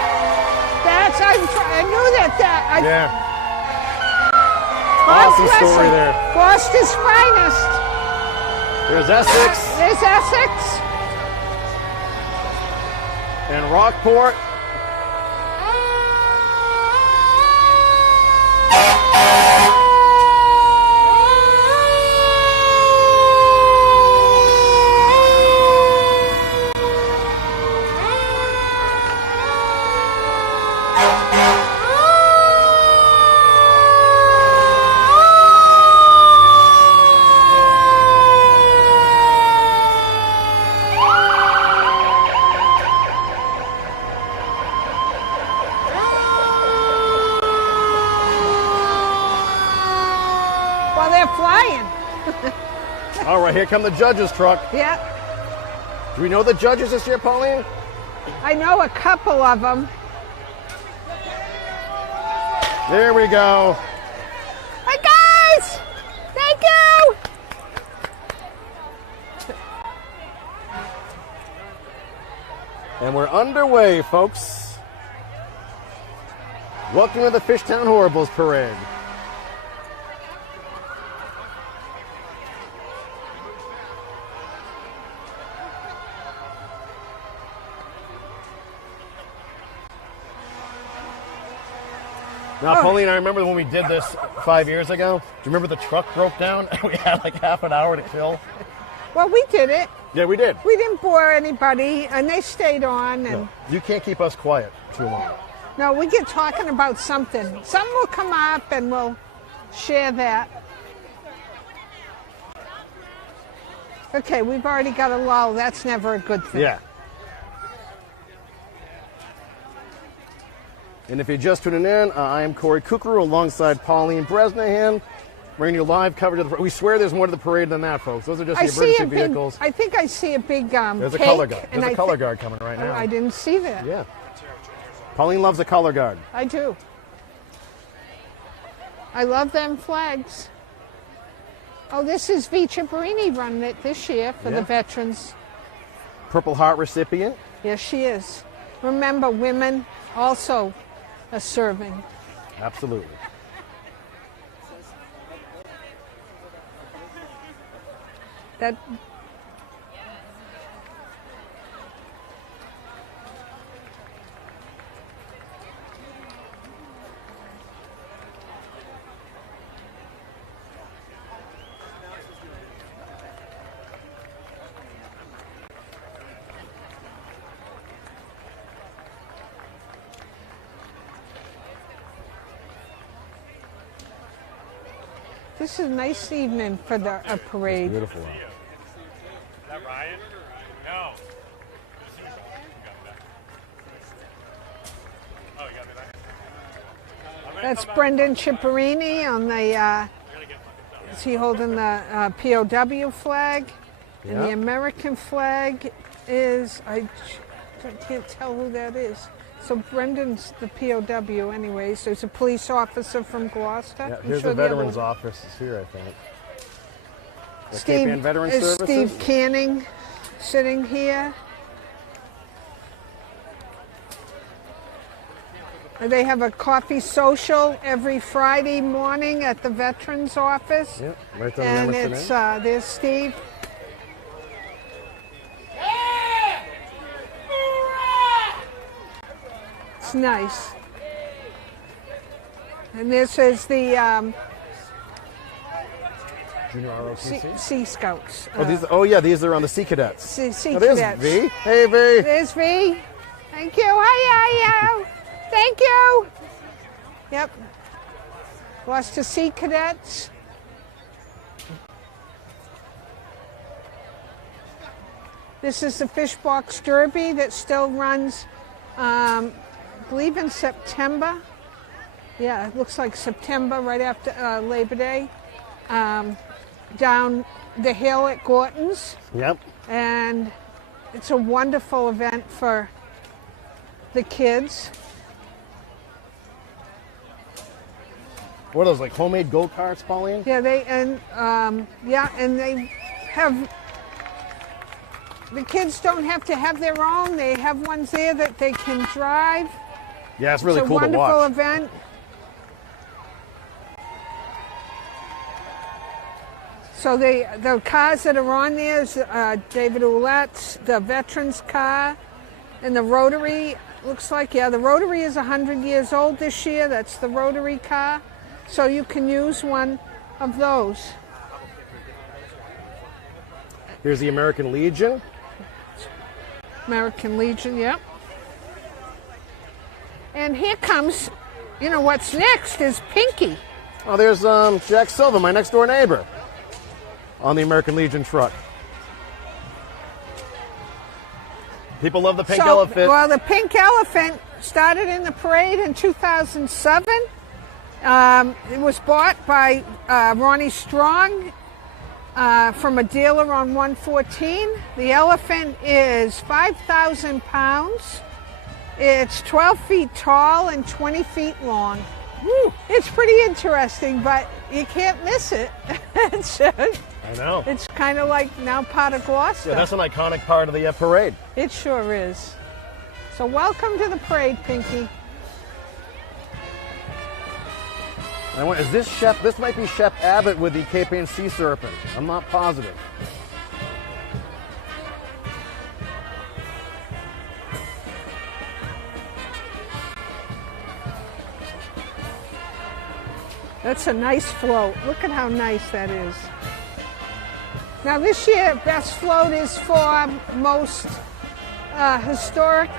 Yep. I knew that. Yeah. God Awesome bless story him. there. Gloucester's finest. There's Essex There's Essex. and Rockport. Well, they're flying. All right, here come the judges' truck. Yeah, Do we know the judges this year, Pauline? I know a couple of them. There we go. Hi, guys. Thank you. And we're underway, folks. Welcome to the Fishtown Horribles Parade. Now, Pauline, I remember when we did this 5 years ago. Do you remember the truck broke down and we had like half an hour to kill? Well, we did it. Yeah, we did. We didn't bore anybody, and they stayed on. And No, you can't keep us quiet too long. no, we get talking about something. Something will come up, and we'll share that. Okay, we've already got a lull. That's never a good thing. Yeah. And if you're just tuning in, I am Corey Kukuru alongside Pauline Bresnahan, bringing you live coverage of the. We swear there's more to the parade than that, folks. Those are just the emergency vehicles. I think I see a big There's a cake, color guard. and There's a color guard coming right now. I didn't see that. Yeah. Pauline loves a color guard. I do. I love them flags. Oh, this is V. Ciparini running it this year for the veterans. Purple Heart recipient. Yes, she is. Remember, women also are serving. Absolutely. That this is a nice evening for a parade. Beautiful. Is that Ryan? No. Oh, you got me there. That's Brendan Ciparini on the. Is he holding the POW flag? And the Yeah. American flag is I can't tell who that is. So Brendan's the POW anyways. There's a police officer from Gloucester. Yeah, I'm here's sure the other veterans one- office is here, I think. The Cape Ann Veteran Services. Steve Canning sitting here. They have a coffee social every Friday morning at the Veterans Office. Yep, right there. And it's there's Steve. It's nice. And this is the Junior ROTC. Sea Scouts. These are on the Sea Cadets. Sea There's Cadets. V. Hey, V. There's V. Thank you. Hi. Thank you. Yep. Gloucester Sea Cadets. This is the Fish Box Derby that still runs, I believe in September. Yeah, it looks like September, right after Labor Day. Down the hill at Gorton's. Yep. And it's a wonderful event for the kids. What are those, like homemade go-karts, Pauline? Yeah, and they have, the kids don't have to have their own. They have ones there that they can drive. Yeah, it's really It's a cool to wonderful watch. event. So the cars that are on there is David Ouellette's, the Veterans car, and the Rotary. Looks like, yeah, the Rotary is 100 years old this year. That's the Rotary car. So you can use one of those. Here's the American Legion. American Legion, yep. And here comes, what's next is Pinky. Oh, there's Jack Silva, my next door neighbor, on the American Legion truck. People love the pink elephant. Well, the pink elephant started in the parade in 2007. It was bought by Ronnie Strong from a dealer on 114. The elephant is 5,000 pounds. It's 12 feet tall and 20 feet long. Woo. It's pretty interesting, but you can't miss it. I know. It's kind of like now part of Gloucester. Yeah, that's an iconic part of the parade. It sure is. So welcome to the parade, Pinky. Is this Shep? This might be Shep Abbott with the Cape Ann Sea Serpent. I'm not positive. That's a nice float. Look at how nice that is. Now this year, best float is for most historic,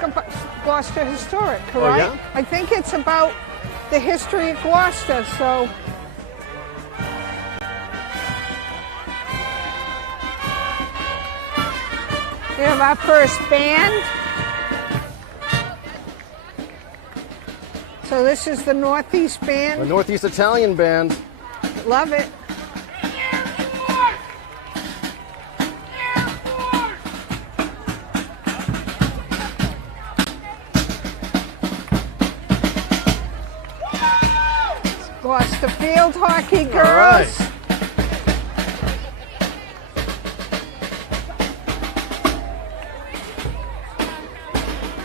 Gloucester historic, correct? Oh, yeah? I think it's about the history of Gloucester, so. We have our first band. So this is the Northeast Band. The Northeast Italian Band. Love it. Gloucester Field Hockey Girls. All right.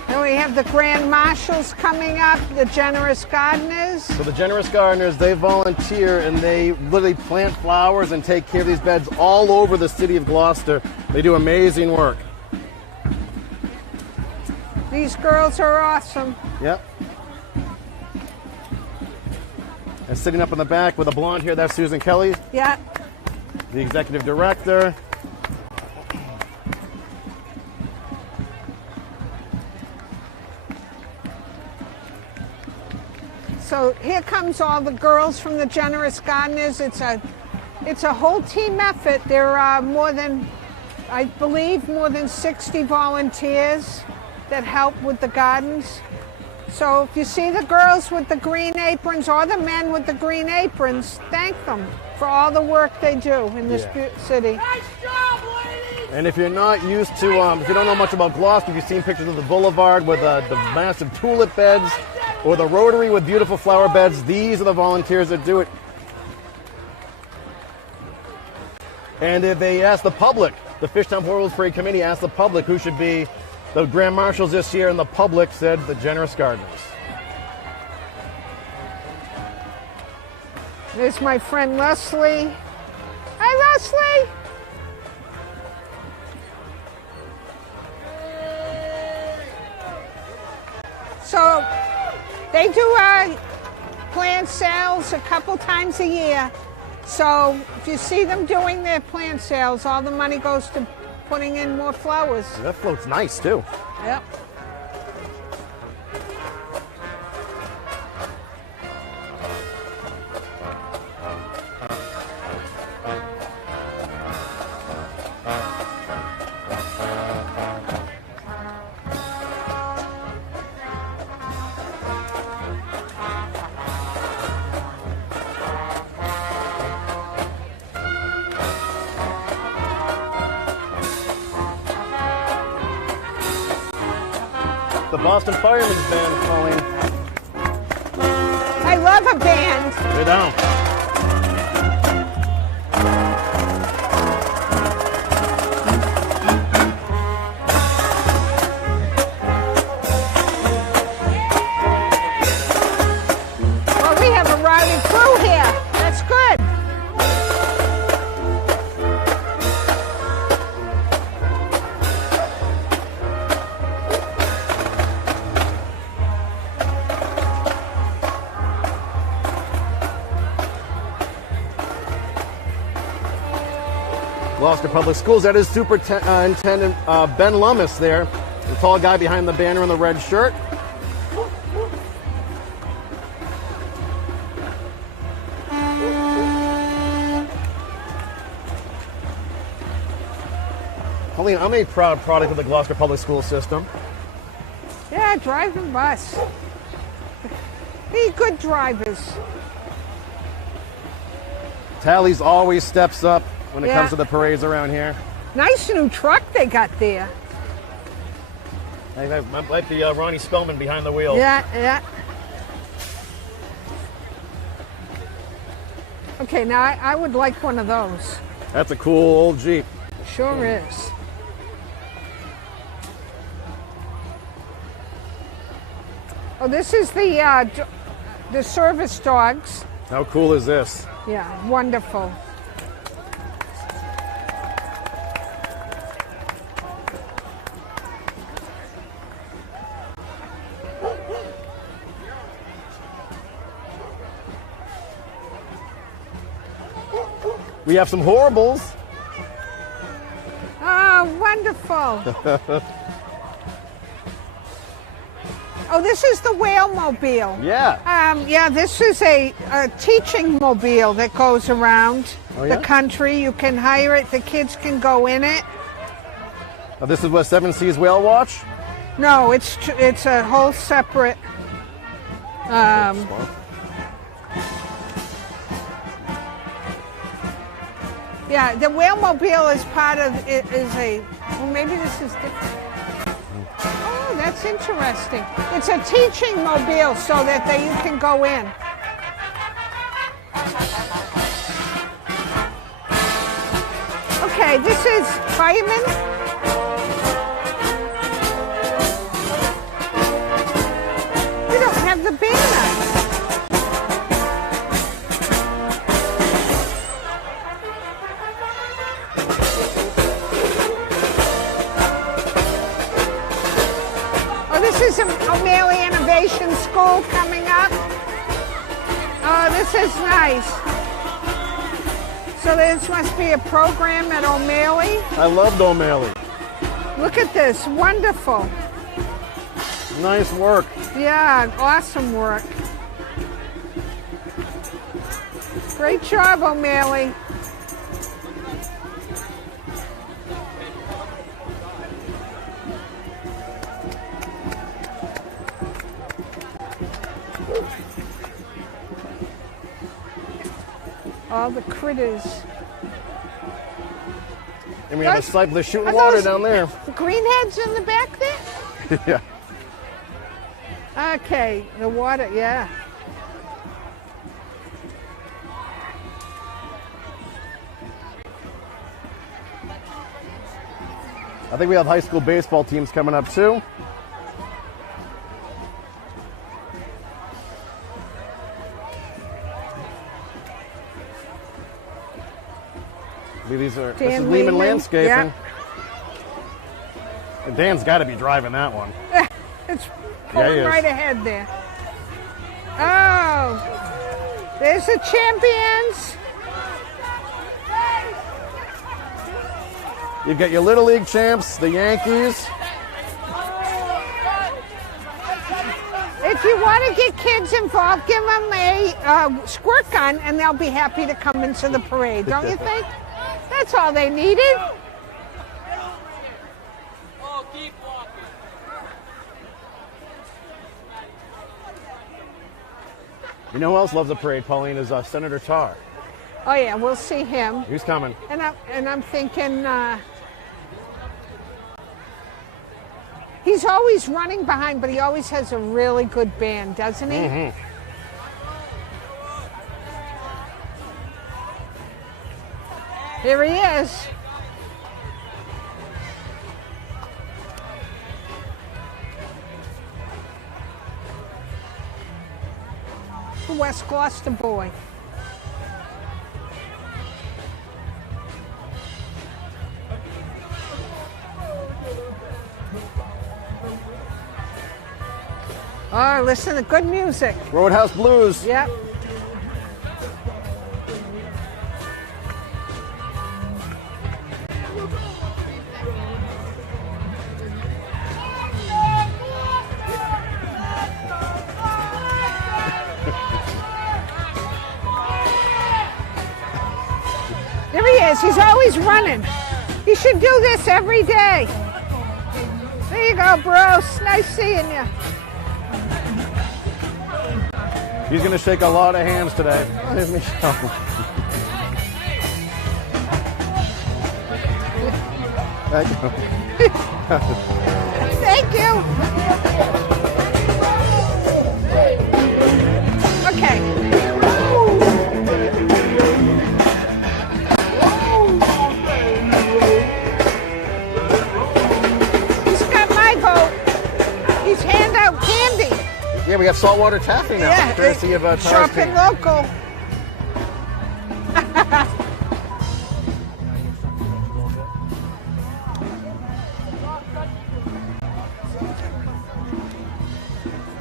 And we have the Grand Marshals coming up, the Generous Gardeners. So the Generous Gardeners, they volunteer and they literally plant flowers and take care of these beds all over the city of Gloucester. They do amazing work. These girls are awesome. Yep. And sitting up in the back with a blonde hair, that's Susan Kelly, Yeah. the executive director. So here comes all the girls from the Generous Gardeners. It's a whole team effort. There are I believe more than 60 volunteers that help with the gardens. So if you see the girls with the green aprons or the men with the green aprons, thank them for all the work they do in this city. Nice job, ladies! And if you're not used to, if you don't know much about Gloucester, if you've seen pictures of the Boulevard with the massive tulip beds or the Rotary with beautiful flower beds, these are the volunteers that do it. And if they ask the public, the Fishtown World Parade Committee asked the public who should be the Grand Marshals this year, and the public said the Generous Gardeners. There's my friend Leslie. Hi, Leslie. So they do plant sales a couple times a year. So if you see them doing their plant sales, all the money goes to putting in more flowers. That float's nice too. Yep. The Boston Firemen's Band calling. I love a band. Sit down. Well, we have a rowdy crew here. That's good. Gloucester Public Schools, that is Superintendent Ben Lummis there, the tall guy behind the banner in the red shirt. Colleen, I'm a proud product of the Gloucester Public School system. Yeah, driving bus. Be good drivers. Tally's always steps up when it Yeah. comes to the parades around here. Nice new truck they got there. That might be Ronnie Spellman behind the wheel. Yeah, yeah. Okay, now I would like one of those. That's a cool old Jeep. Sure is. Oh, this is the service dogs. How cool is this? Yeah, wonderful. We have some horribles. Oh, wonderful. Oh, this is the whale mobile. Yeah. Yeah, this is a teaching mobile that goes around Oh, yeah? the country. You can hire it. The kids can go in it. This is what Seven Seas Whale Watch. No, it's a whole separate. Yeah, the whale mobile is part of it. Is a well, maybe this is different. Oh, that's interesting. It's a teaching mobile so that you can go in. Okay, this is fireman. We don't have the banner. Oh, this is O'Malley Innovation School coming up. Oh, this is nice. So this must be a program at O'Malley. I loved O'Malley. Look at this, wonderful. Nice work. Yeah, awesome work. Great job, O'Malley. All the critters. And we have a Those- cyclist shooting are water those- down there. Greenheads in the back there? Yeah. Okay, the water, yeah. I think we have high school baseball teams coming up too. I believe this is Lehman Landscaping. Yeah. And Dan's got to be driving that one. It's pulling right ahead there. Oh, there's the champions. You've got your Little League champs, the Yankees. If you want to get kids involved, give them a squirt gun and they'll be happy to come into the parade, don't you think? That's all they needed. Oh, keep walking. You know who else loves the parade, Pauline, is Senator Tarr. Oh yeah, we'll see him. He's coming. And I'm thinking he's always running behind, but he always has a really good band, doesn't he? Mm-hmm. Here he is. The West Gloucester boy. Oh, listen to good music. Roadhouse Blues. Yep. There he is. He's always running. He should do this every day. There you go, bro. It's nice seeing you. He's going to shake a lot of hands today. Here's Michelle. Thank you. Thank you. Okay. He's got my vote. He's hand out candy. Yeah, we have saltwater taffy now. Yeah, courtesy of Tarr's shop team. and local.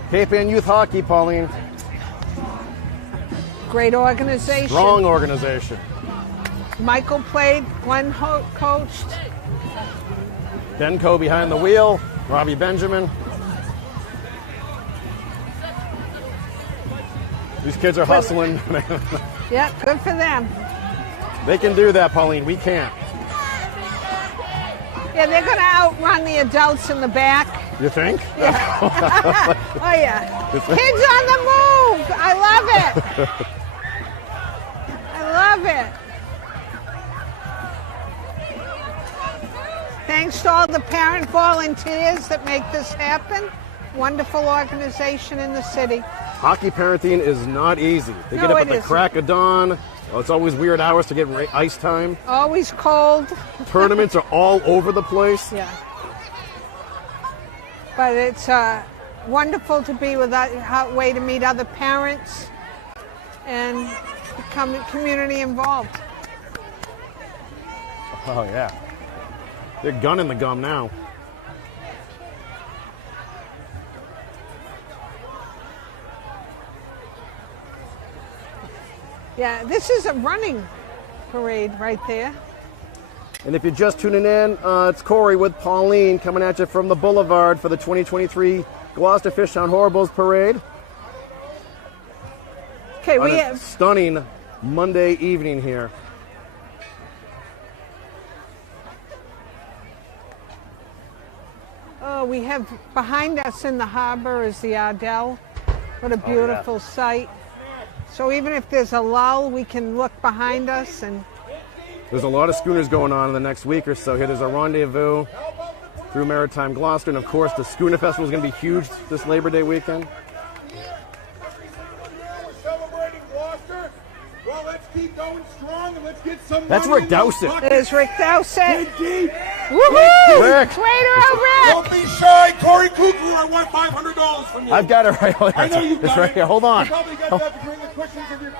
Cape Ann Youth Hockey, Pauline. Great organization. Strong organization. Michael played, Glenn coached. Denko behind the wheel. Robbie Benjamin. These kids are hustling. Yeah, good for them. They can do that, Pauline. We can't. Yeah, they're going to outrun the adults in the back. You think? Yeah. Oh, yeah. Kids on the move. I love it. I love it. Thanks to all the parent volunteers that make this happen. Wonderful organization in the city. Hockey parenting is not easy. They get up at the crack of dawn. Oh, it's always weird hours to get ice time. Always cold. Tournaments are all over the place. Yeah. But it's wonderful to be with a way to meet other parents and become community involved. Oh, yeah. They're gunning the gum now. Yeah, this is a running parade right there. And if you're just tuning in, it's Corey with Pauline coming at you from the Boulevard for the 2023 Gloucester Fishtown Horribles Parade. Okay, On we a have stunning Monday evening here. we have behind us in the harbor is the Ardell. What a beautiful sight. So even if there's a lull, we can look behind us and There's a lot of schooners going on in the next week or so. Here there's a rendezvous through Maritime Gloucester, and of course the Schooner Festival is going to be huge this Labor Day weekend. We're celebrating Gloucester. Well, let's keep going strong and let's get some. That's Rick Dowsett. there's Rick Dowsett. Dig deep. Woohoo! Rick. Way to go, Rick! Don't be shy, Corey Cougar. I want $500 from you. I've got it right here. I know you It's got right it. here. Hold on. You probably got that between the cushions of your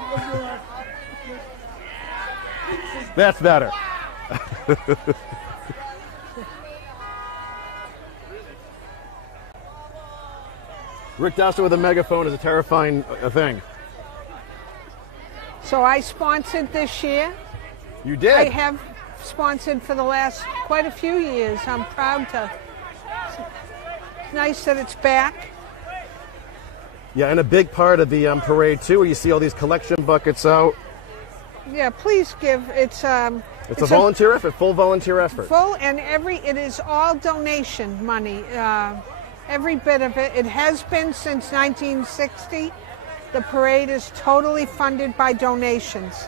That's better. Rick Dowster with a megaphone is a terrifying thing. So I sponsored this year. You did. I have sponsored for the last quite a few years. I'm proud to. It's nice that it's back. Yeah, and a big part of the parade too, where you see all these collection buckets out. Yeah, please give. It's a volunteer effort, full volunteer effort. full, and it is all donation money. Every bit of it. It has been since 1960. The parade is totally funded by donations.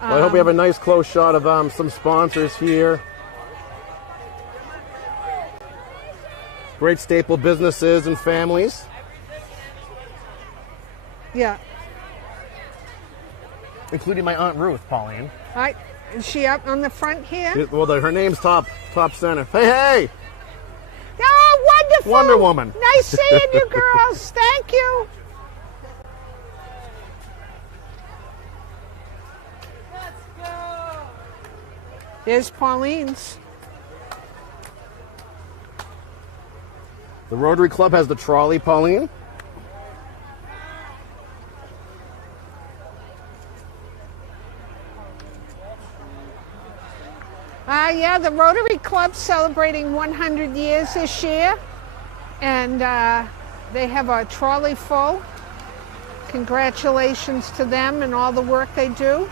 Well, I hope we have a nice close shot of some sponsors here. Great staple businesses and families. Yeah. Including my Aunt Ruth, Pauline. All right. Is she up on the front here? Well, her name's top center. Hey, hey! Oh, wonderful! Wonder Woman. Nice seeing you, girls. Thank you. There's Pauline's. The Rotary Club has the trolley, Pauline. Yeah, the Rotary Club's celebrating 100 years this year, and they have a trolley full. Congratulations to them and all the work they do.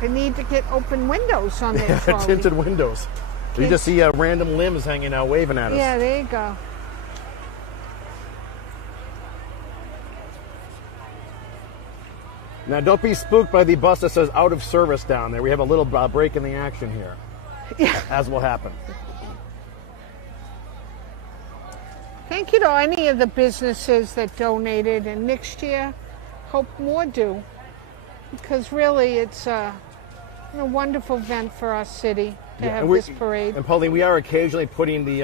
They need to get open windows on their trolley. Tinted windows. You just see random limbs hanging out waving at us. Yeah, there you go. Now, don't be spooked by the bus that says out of service down there. We have a little break in the action here, Yeah. as will happen. Thank you to any of the businesses that donated, and next year, hope more do, because really it's a wonderful event for our city to have this parade. And Pauline, we are occasionally putting the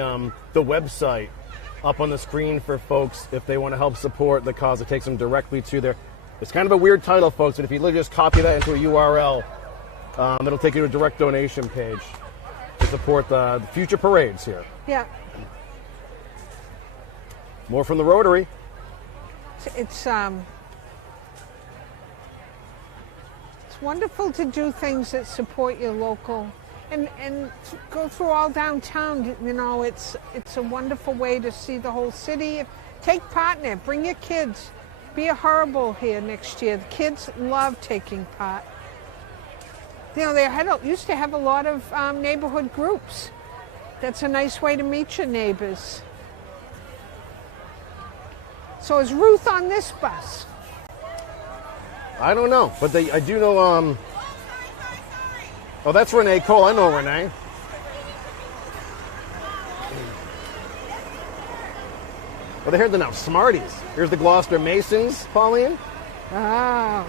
website up on the screen for folks if they want to help support the cause. It takes them directly to their. It's kind of a weird title, folks, but if you literally just copy that into a URL, it'll take you to a direct donation page to support the future parades here. Yeah, More from the Rotary. it's wonderful to do things that support your local, and go through all downtown. You know, it's a wonderful way to see the whole city. Take part in it. Bring your kids. Be a horrible here next year. The kids love taking part. You know, they used to have a lot of neighborhood groups. That's a nice way to meet your neighbors. So is Ruth on this bus? I don't know, but I do know. Oh, that's Renee Cole. I know Renee. Well, they're here now. Smarties. Here's the Gloucester Masons, Pauline. Oh.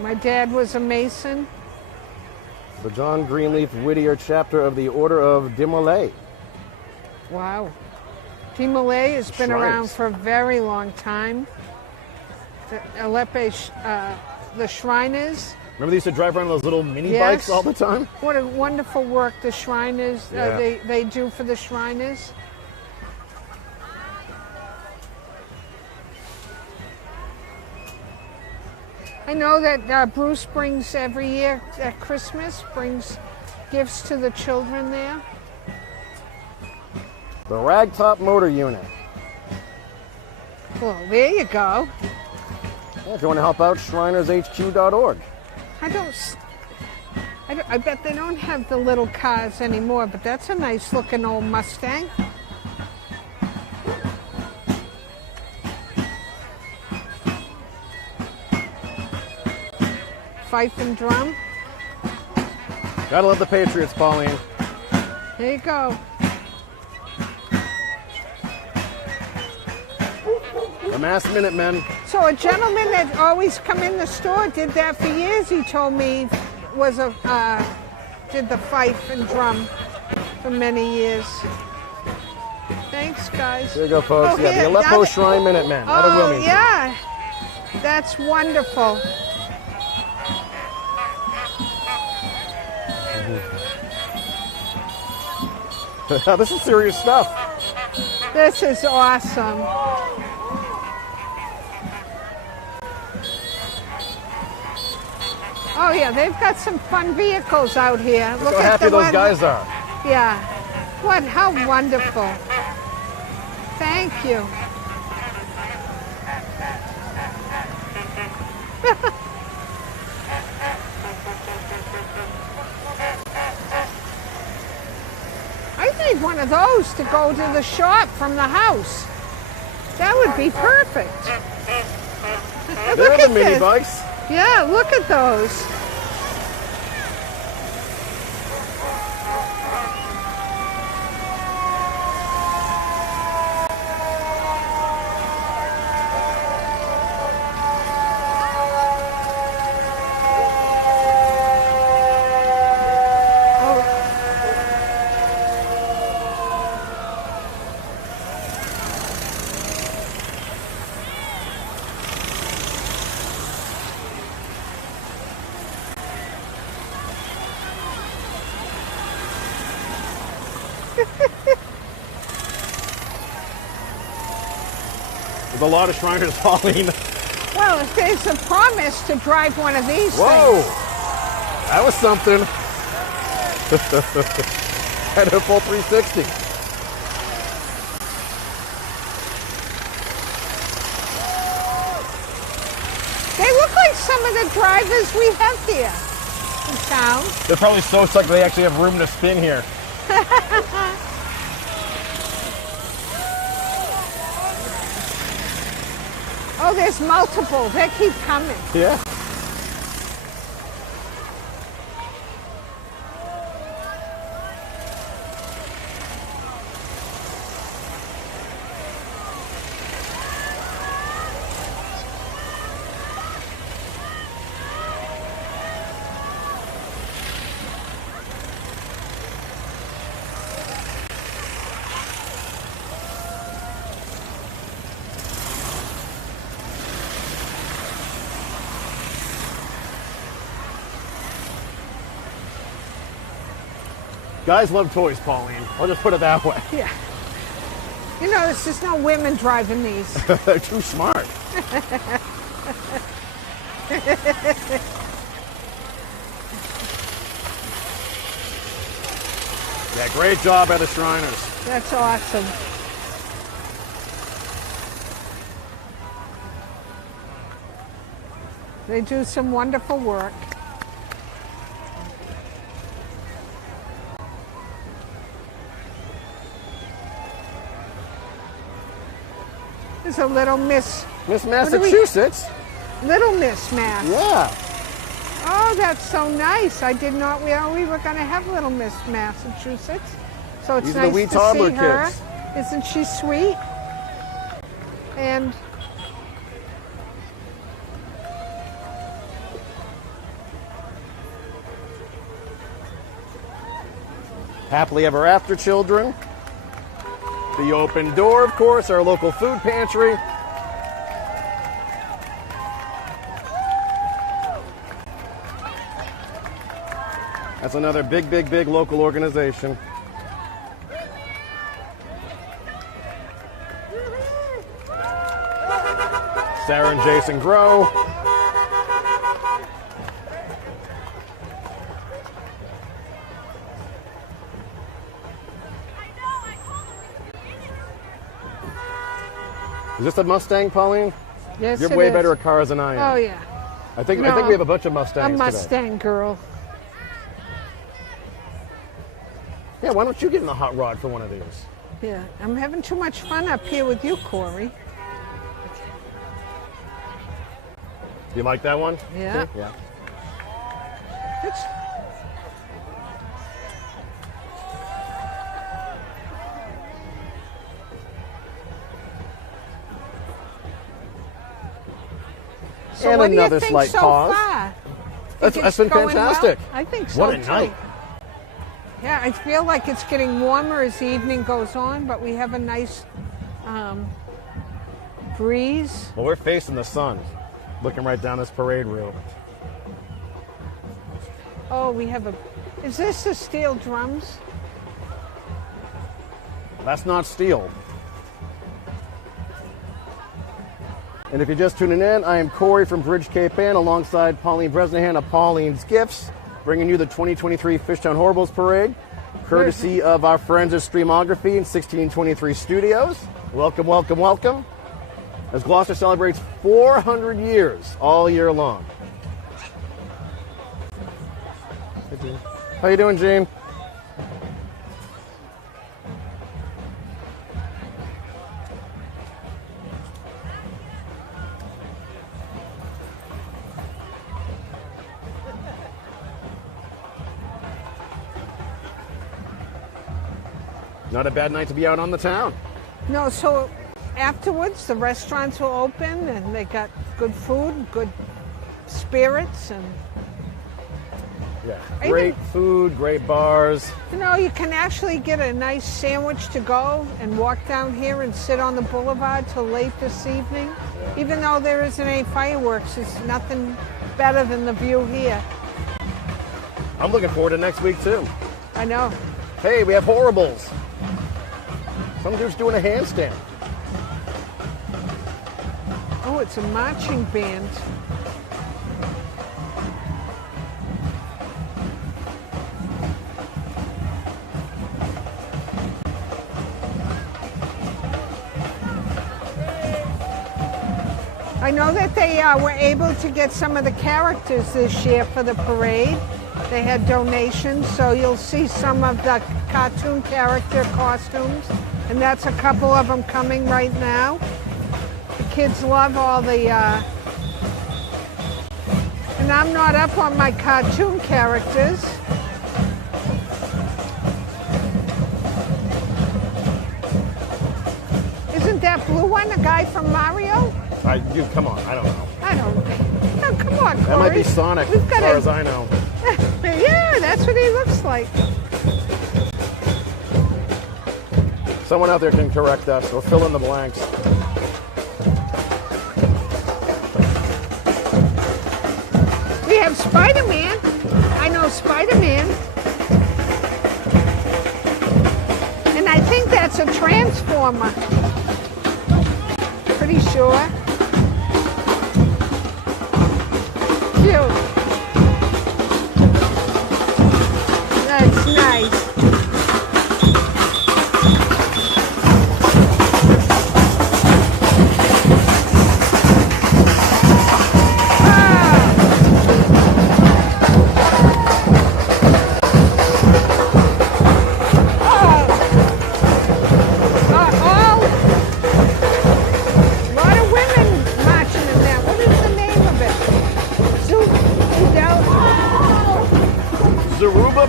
My dad was a Mason. The John Greenleaf Whittier chapter of the Order of Demolay. Wow. Demolay has been around Shrines. for a very long time. The Alepe, the Shriners. Remember they used to drive around those little mini Yes. bikes all the time? What a wonderful work the Shriners, Yeah. they do for the Shriners. I know that Bruce brings every year at Christmas, brings gifts to the children there. The Ragtop Motor Unit. Well, there you go. Well, if you want to help out, shrinershq.org. I bet they don't have the little cars anymore, but that's a nice looking old Mustang. Fife and drum. Gotta love the Patriots, Pauline. There you go. The Mass Minutemen. So a gentleman that always come in the store did that for years. He told me was did the fife and drum for many years. Thanks, guys. There you go, folks. Oh, yeah, here, the Aleppo now Shrine Minutemen out of Oh, Wilmington. yeah. That's wonderful. This is serious stuff. This is awesome. Oh yeah, they've got some fun vehicles out here. Look Look how at happy the those one. guys are. Yeah. What? How wonderful. Thank you. I need one of those to go to the shop from the house. That would be perfect. They're Look the at mini this. bikes. Yeah, look at those. There's a lot of Shriners, Pauline. Well, if there's a promise to drive one of these Whoa! things. That was something. Had a full 360. They look like some of the drivers we have here in town. They're probably so stuck they actually have room to spin here. Oh, there's multiple. They keep coming. Yeah. Guys love toys, Pauline. I'll just put it that way. Yeah. You know, there's just no women driving these. They're too smart. Yeah, great job by the Shriners. That's awesome. They do some wonderful work. There's a little Miss Miss do we- Massachusetts. Little Miss Mass. Yeah. Oh, that's so nice. I did not. We were going to have Little Miss Massachusetts, so it's These are the nice wee to toddler see her. kids. Isn't she sweet? And Happily Ever After children. The Open Door, of course, our local food pantry. That's another big, big, big local organization. Sarah and Jason Grow. Is this a Mustang, Pauline? yes, You're it way is. better at cars than I am. Oh yeah, I think No, we have a bunch of a Mustangs today. Mustang girl. Yeah, why don't you get in the hot rod for one of these? Yeah, I'm having too much fun up here with you, Corey. You like that one? Yeah. Yeah. It's, So And what do another you think slight so pause. far? That's Think it's been going fantastic. well? I think so What a too. night. Yeah, I feel like it's getting warmer as the evening goes on, but we have a nice breeze. Well, we're facing the sun, looking right down this parade route. Oh, we have a. Is this the steel drums? That's not steel. And if you're just tuning in, I am Corey from Bridge Cape Ann alongside Pauline Bresnahan of Pauline's Gifts, bringing you the 2023 Fishtown Horribles Parade, courtesy of our friends at Streamography and 1623 Studios. Welcome, welcome, welcome. As Gloucester celebrates 400 years all year long. Hey, Gene. How you doing, Gene? Not a bad night to be out on the town. No, so afterwards the restaurants will open and they got good food, good spirits, and Yeah, great food, great bars. you know, you can actually get a nice sandwich to go and walk down here and sit on the boulevard till late this evening. Even though there isn't any fireworks, it's nothing better than the view here. I'm looking forward to next week too. I know. Hey, we have Horribles. Some dude's doing a handstand. Oh, it's a marching band. I know that they were able to get some of the characters this year for the parade. They had donations, so you'll see some of the cartoon character costumes, and that's a couple of them coming right now. The kids love all the, and I'm not up on my cartoon characters. Isn't that blue one a guy from Mario? Come on, I don't know. I don't. Oh, come on, Corey. That might be Sonic, We've as got far as I know. Yeah, that's what he looks like. Someone out there can correct us or fill in the blanks. We have Spider-Man. I know Spider-Man. And I think that's a Transformer. Pretty sure. Cute. That's nice.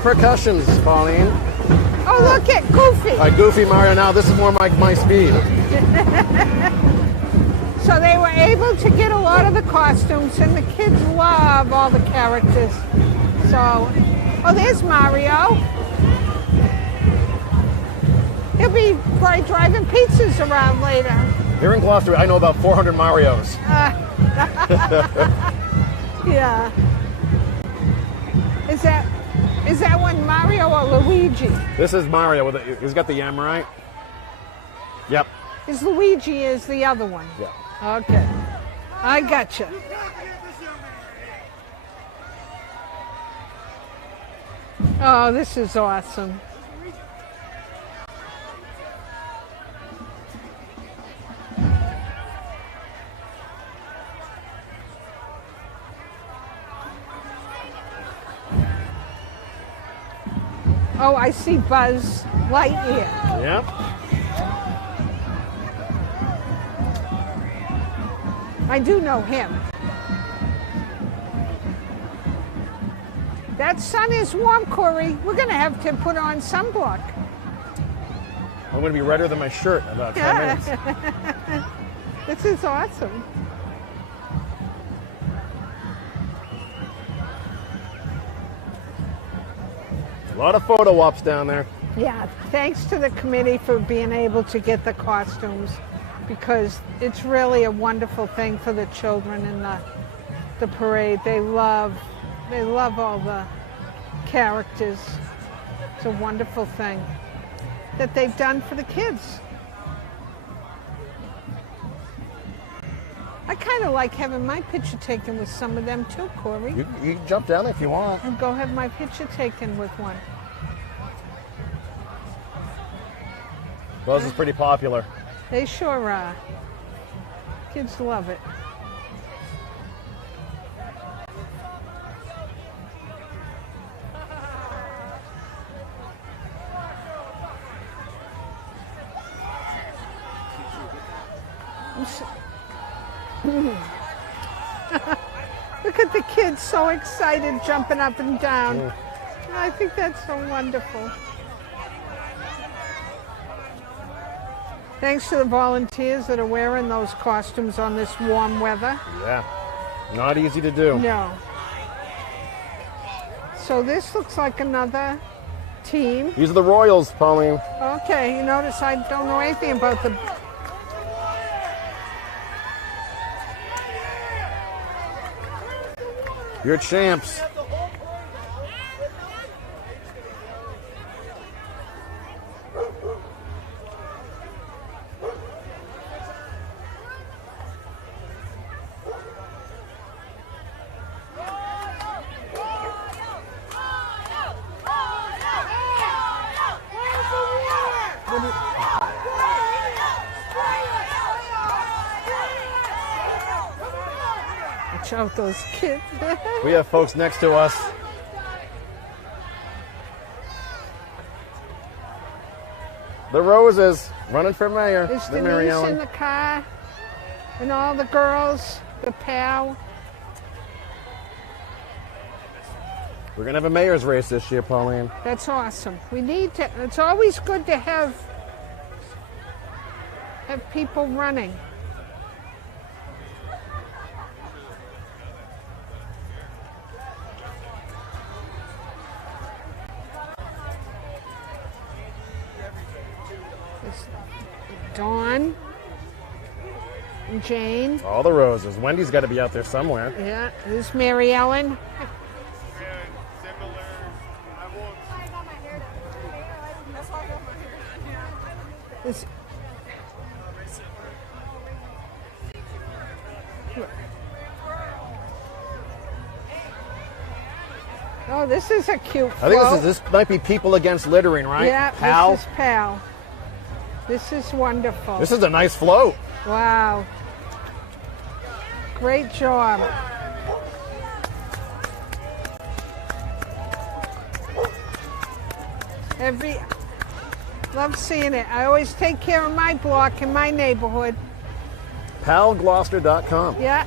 Percussions, Pauline. Oh, look at Goofy. Goofy Mario now. This is more my speed. So they were able to get a lot of the costumes, and the kids love all the characters. So, oh, there's Mario. He'll be probably driving pizzas around later. Here in Gloucester, I know about 400 Marios. Yeah. Is that one Mario or Luigi? This is Mario. He's got the M, right? Yep. Is Luigi is the other one? Yeah. Okay. I gotcha. Oh, this is awesome. Oh, I see Buzz Lightyear. Yep. I do know him. That sun is warm, Corey. We're going to have to put on sunblock. I'm going to be redder than my shirt in about 10 minutes. This is awesome. A lot of photo ops down there. Yeah, thanks to the committee for being able to get the costumes, because it's really a wonderful thing for the children in the parade. They love all the characters. It's a wonderful thing that they've done for the kids. I kind of like having my picture taken with some of them too, Corey. You can jump down if you want. And go have my picture taken with one. Buzz is pretty popular. They sure are. Kids love it. Look at the kids so excited, jumping up and down. Yeah. I think that's so wonderful. Thanks to the volunteers that are wearing those costumes on this warm weather. Yeah, not easy to do. No. So this looks like another team. These are the Royals, Pauline. Okay, you notice I don't know anything about the... You're champs. Watch out, those kids. We have folks next to us. The Roses running for mayor. There's The Mary Denise Ellen. in the car, and all the girls, the pal. We're going to have a mayor's race this year, Pauline. That's awesome. We need to, it's always good to have people running. It's Dawn and Jane. All the Roses. Wendy's got to be out there somewhere. Yeah, there's Mary Ellen. This, oh, this is a cute I think float. this might be People Against Littering, right? Yeah, Pal. this is Pal. This is wonderful. This is a nice float. Wow. Great job. Love seeing it. I always take care of my block in my neighborhood. PalGloucester.com. Yeah.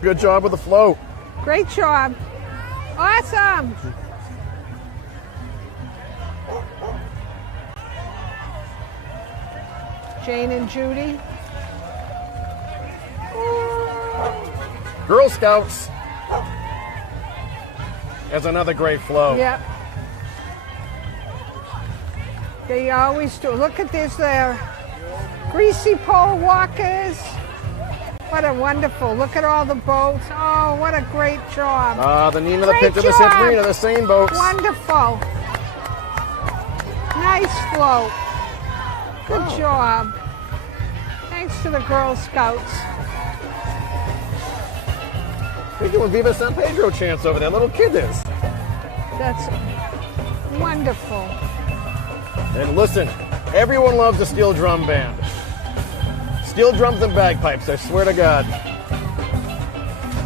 Good job with the float. Great job. Awesome. Jane and Judy. Girl Scouts. There's another great float. Yep. They always do. Look at this there. Greasy pole walkers. What a wonderful. Look at all the boats. Oh, what a great job. The Nina, the Great Pinto, the job. Santorina, the same boats. Wonderful. Nice float. Good job. Thanks to the Girl Scouts. Speaking of Viva San Pedro chants over there, little kid is. That's wonderful. And listen, everyone loves a steel drum band. Steel drums and bagpipes, I swear to God.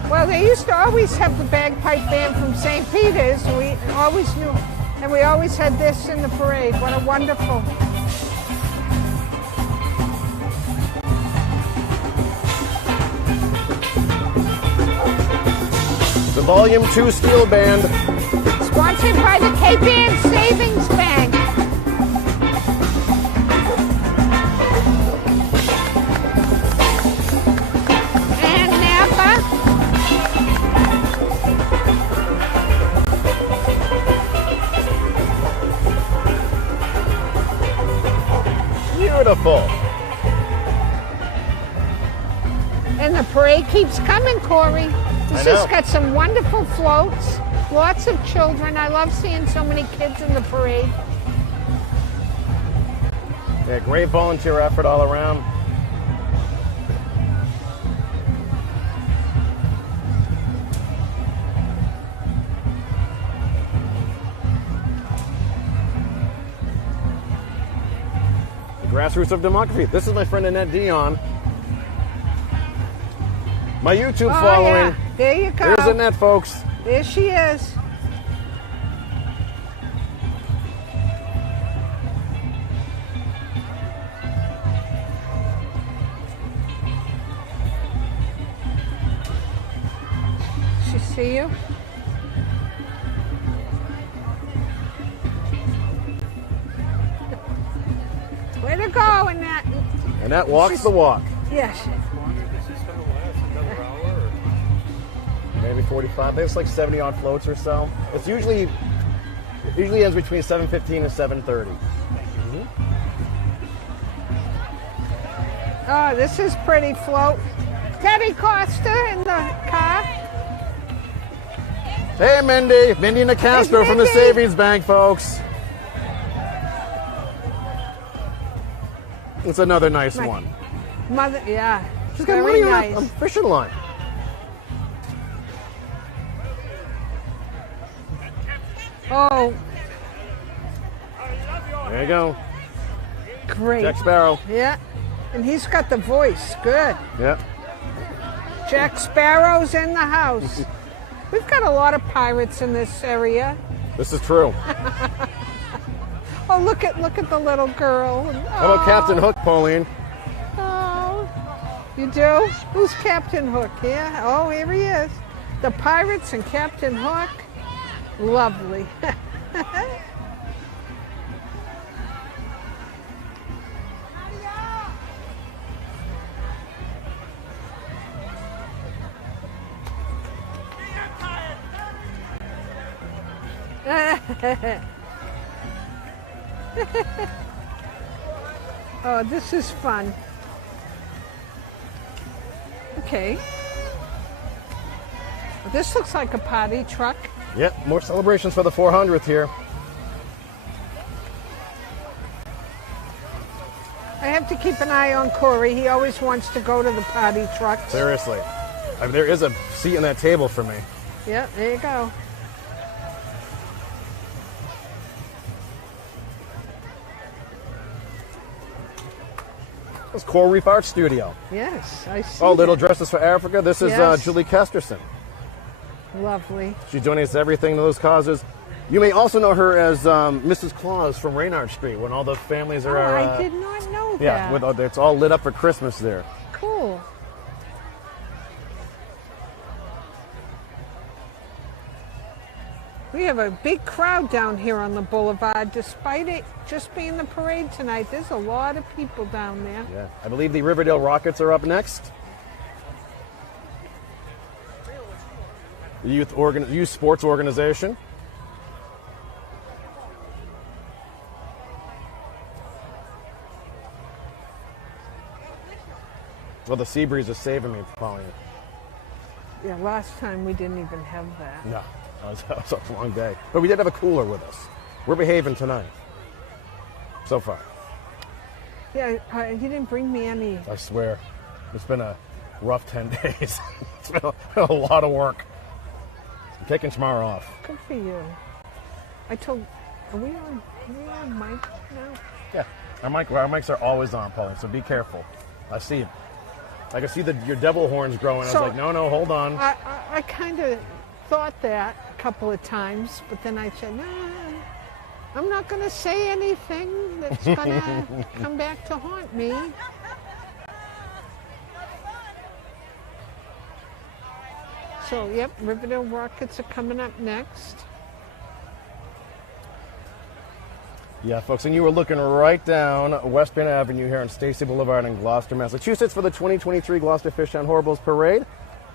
Well, they used to always have the bagpipe band from St. Peter's. We always knew, and we always had this in the parade. What a wonderful. The Volume 2 Steel Band. Sponsored by the Cape Ann Savings Bank. And Napa. And the parade keeps coming, Corey. This know. has got some wonderful floats, lots of children. I love seeing so many kids in the parade. Yeah, great volunteer effort all around. The grassroots of democracy. This is my friend Annette Dion. My YouTube following. Yeah. There you go. There's Annette, folks. There she is. She see you? Way to go, Annette. Annette walks the walk. Yes. Maybe 45. There's like 70 odd floats or so. It's usually ends between 7:15 and 7:30. Oh, this is pretty float. Teddy Costa in the car. Hey, Mindy. Mindy Nicastro Hey, from the Mindy. Savings Bank, folks. It's another nice one. Mother, yeah. She's got Very money nice. on a fishing line. Oh, There you go. great. Jack Sparrow. Yeah. And he's got the voice. Good. Yeah. Jack Sparrow's in the house. We've got a lot of pirates in this area. This is true. Oh, look at the little girl. How about Captain Hook, Pauline? Oh, you do? Who's Captain Hook? Yeah. Oh, here he is. The pirates and Captain Hook. Lovely. Oh, this is fun. Okay. This looks like a potty truck. Yep, more celebrations for the 400th here. I have to keep an eye on Corey. He always wants to go to the potty trucks. Seriously. I mean, there is a seat in that table for me. Yep, there you go. It's Coral Reef Art Studio. Yes, I see. Oh, Little that. Dresses for Africa. This is Yes. Julie Kesterson. Lovely. She donates everything to those causes. You may also know her as Mrs. Claus from Raynard Street when all the families Oh, are. I did not know Yeah, that. it's all lit up for Christmas there. Cool. We have a big crowd down here on the boulevard, despite it just being the parade tonight. There's a lot of people down there. Yeah, I believe the Riverdale Rockets are up next. The youth sports organization. Well, the sea breeze is saving me, Pauline. Yeah, last time we didn't even have that. No, that was a long day. But we did have a cooler with us. We're behaving tonight. So far. Yeah, you didn't bring me any. I swear. It's been a rough 10 days. It's been a lot of work. I'm taking tomorrow off. Good for you. Are we on mic now? Yeah. Our mics are always on, Pauline, so be careful. I see you. I can see your devil horns growing. I So- was like, no, hold on. I kind of thought that a couple of times, but then I said, no, I'm not going to say anything that's going to come back to haunt me. So, yep, Riverdale Rockets are coming up next. Yeah, folks, and you were looking right down West Penn Avenue here on Stacy Boulevard in Gloucester, Massachusetts for the 2023 Gloucester Fishtown Horribles Parade.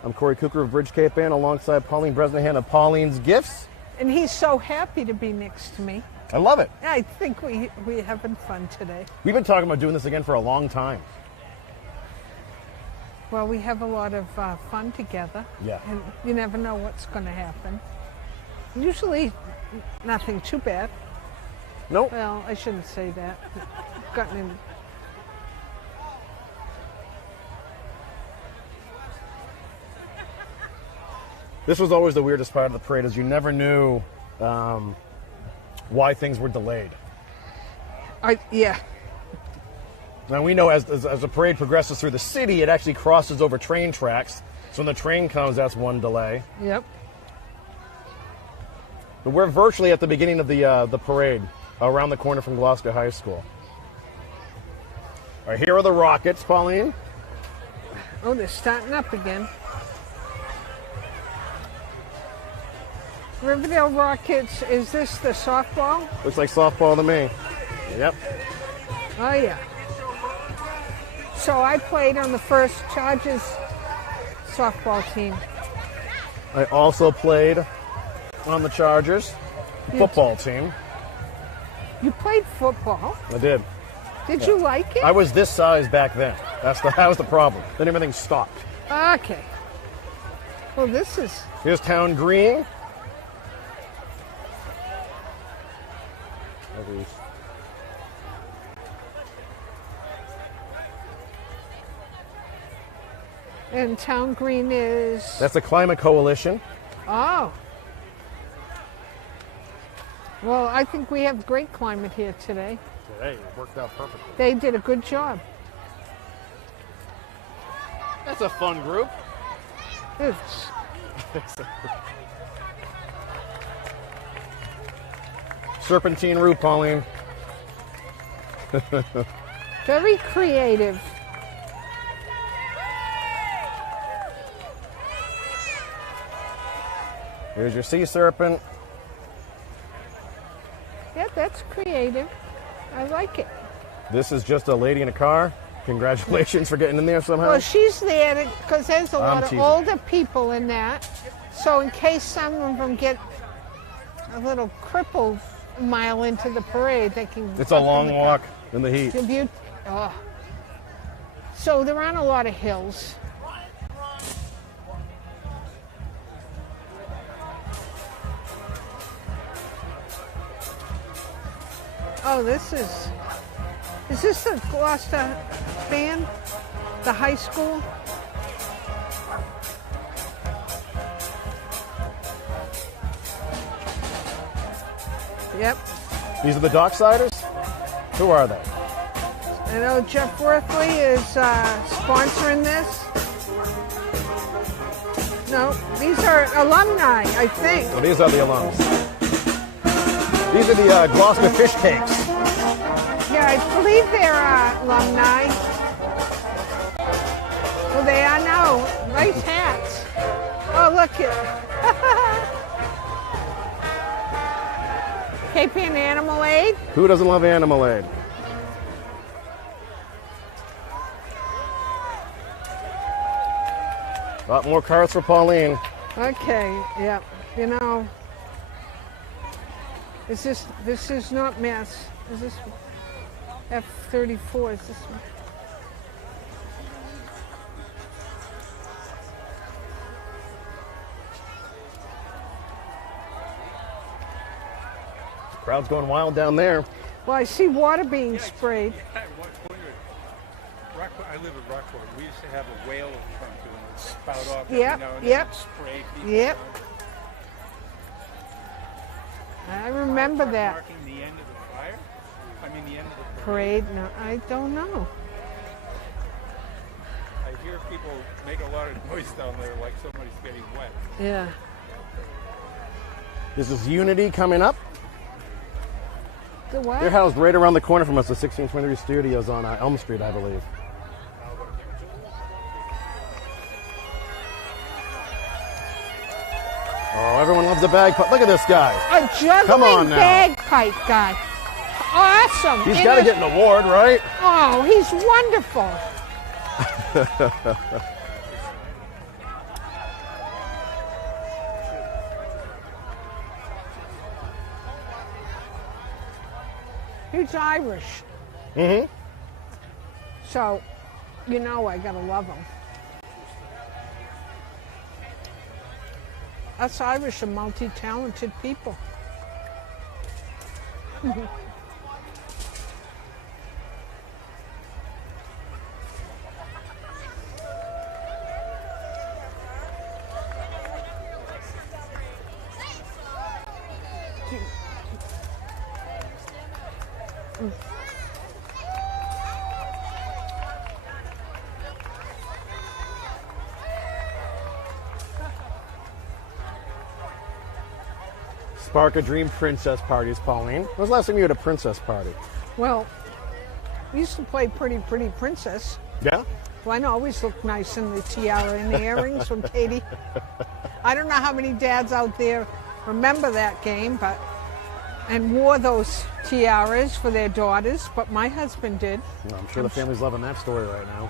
I'm Corey Cooker of Bridge Cape Inn alongside Pauline Bresnahan of Pauline's Gifts. And he's so happy to be next to me. I love it. I think we're having fun today. We've been talking about doing this again for a long time. Well, we have a lot of fun together. Yeah. And you never know what's going to happen. Usually, nothing too bad. Nope. Well, I shouldn't say that. Gotten in. This was always the weirdest part of the parade, is you never knew why things were delayed. Yeah. Now we know as the parade progresses through the city, it actually crosses over train tracks. So when the train comes, that's one delay. Yep. But we're virtually at the beginning of the parade, around the corner from Gloucester High School. All right, here are the Rockets, Pauline. Oh, they're starting up again. Riverdale Rockets, is this the softball? Looks like softball to me. Yep. Oh, yeah. So I played on the first Chargers softball team. I also played on the Chargers football team. You played football? I did. Did you like it? I was this size back then. That was the problem. Then everything stopped. Okay. Well, this is... Here's Town Green. And Town Green is... That's the Climate Coalition. Oh. Well, I think we have great climate here today. Hey, it worked out perfectly. They did a good job. That's a fun group. It's... Serpentine route, Pauline. very creative. Here's your sea serpent. Yeah, that's creative. I like it. This is just a lady in a car. Congratulations for getting in there somehow. Well, she's there because there's a lot of teasing. older people in that. So in case some of them get a little crippled a mile into the parade, they can... It's a long walk in the heat. So they're on a lot of hills. Oh, is this the Gloucester band? The high school? Yep. These are the Docksiders? Who are they? I know Jeff Worthley is sponsoring this. No, these are alumni, I think. Well, these are the alums. These are the Gloucester fish cakes. Yeah, I believe they're alumni. Well, they are now. Nice hats. Oh, look it. Cape Ann Animal Aid. Who doesn't love Animal Aid? A lot more cards for Pauline. Okay, yeah. You know, this is not Mass. Is this F-34? Is this one? Crowd's going wild down there. Well, I see water being sprayed. I live in Rockport. We used to have a whale in front of it and it'd spout off every Yep, now and yep. then and spray people. Yep. around. I remember that. Marking the end of the fire? I mean the end of the Parade? No, I don't know. I hear people make a lot of noise down there like somebody's getting wet. Yeah. This is Unity coming up. The what? They're housed right around the corner from us, the 1623 Studios on Elm Street, I believe. Oh, everyone loves the bagpipe. Look at this guy. A juggling Come on now. bagpipe guy. Awesome. He's got to get an award, right? Oh, he's wonderful. He's Irish. Mm-hmm. So, you know I gotta love him. us Irish are multi-talented people. Spark a Dream princess parties, Pauline. When was the last time you had a princess party? Well, we used to play Pretty Pretty Princess. Yeah? Well, I always look nice in the tiara and the earrings from Katie. I don't know how many dads out there remember that game, and wore those tiaras for their daughters, but my husband did. Well, I'm sure the family's loving that story right now.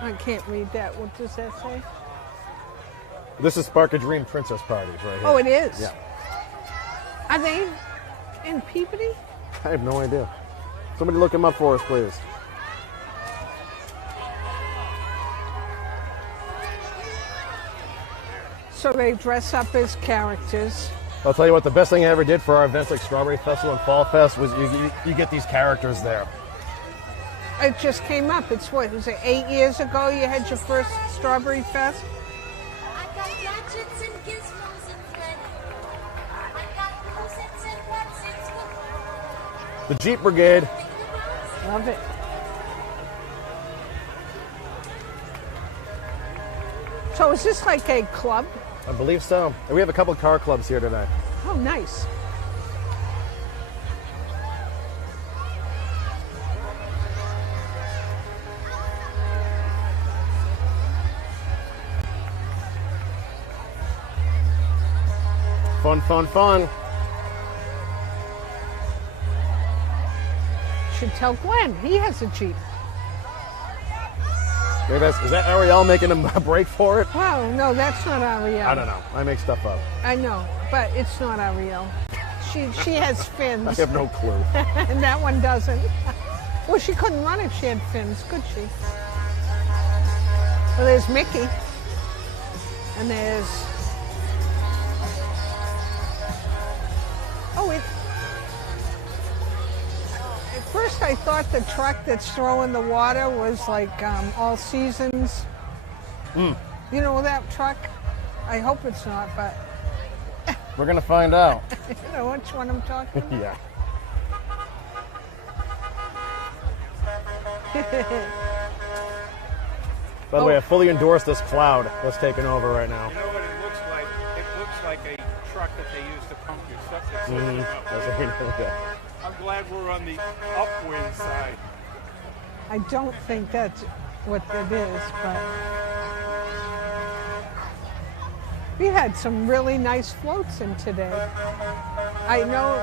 I can't read that. What does that say? This is Spark a Dream princess parties right here. Oh, it is? Yeah. Are they in Peabody? I have no idea. Somebody look them up for us, please. So they dress up as characters. I'll tell you what, the best thing I ever did for our events like Strawberry Festival and Fall Fest was you get these characters there. It just came up. It's what, was it 8 years ago you had your first Strawberry Fest? I got gadgets and gizmos and plenty. I got closets and whatsits with The Jeep Brigade. Love it. So is this like a club? I believe so. And we have a couple of car clubs here today. Oh, nice. Fun, fun, fun. Should tell Glenn. He has a Jeep. Maybe is that Ariel making a break for it? Well, no, that's not Ariel. I don't know. I make stuff up. I know, but it's not Ariel. She has fins. I have no clue. And that one doesn't. Well, she couldn't run if she had fins, could she? Well, there's Mickey. And there's... Oh, at first I thought the truck that's throwing the water was like All Seasons. You know that truck? I hope it's not, but We're going to find out. you know which one I'm talking about? Yeah. By the way, I fully endorse this cloud that's taking over right now. You know what it looks like? It looks like a truck that they use to pump your septic system. That's what we know. Yeah. I'm glad we're on the upwind side. I don't think that's what it is, but we had some really nice floats in today. I know.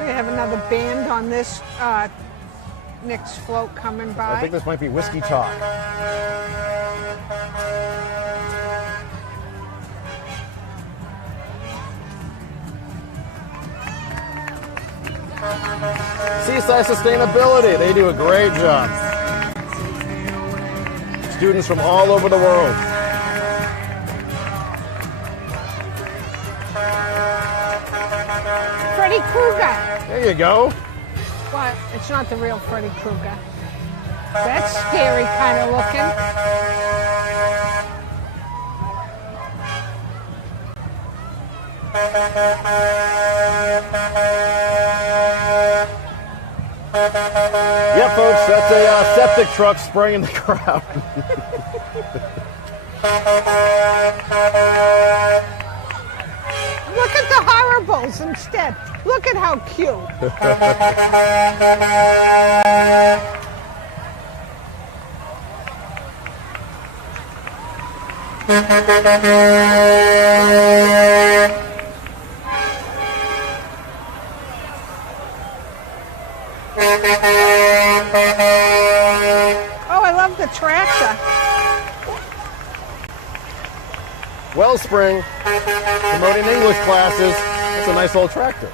We have another band on this next float coming by. I think this might be Whiskey Talk. Seaside Sustainability, they do a great job. Students from all over the world. Freddy Krueger. There you go. What? It's not the real Freddy Krueger. That's scary kind of looking. Yeah, folks, that's a septic truck spraying the crowd. Look at the horribles instead. Look at how cute. Oh, I love the tractor. Wellspring, promoting English classes. That's a nice old tractor.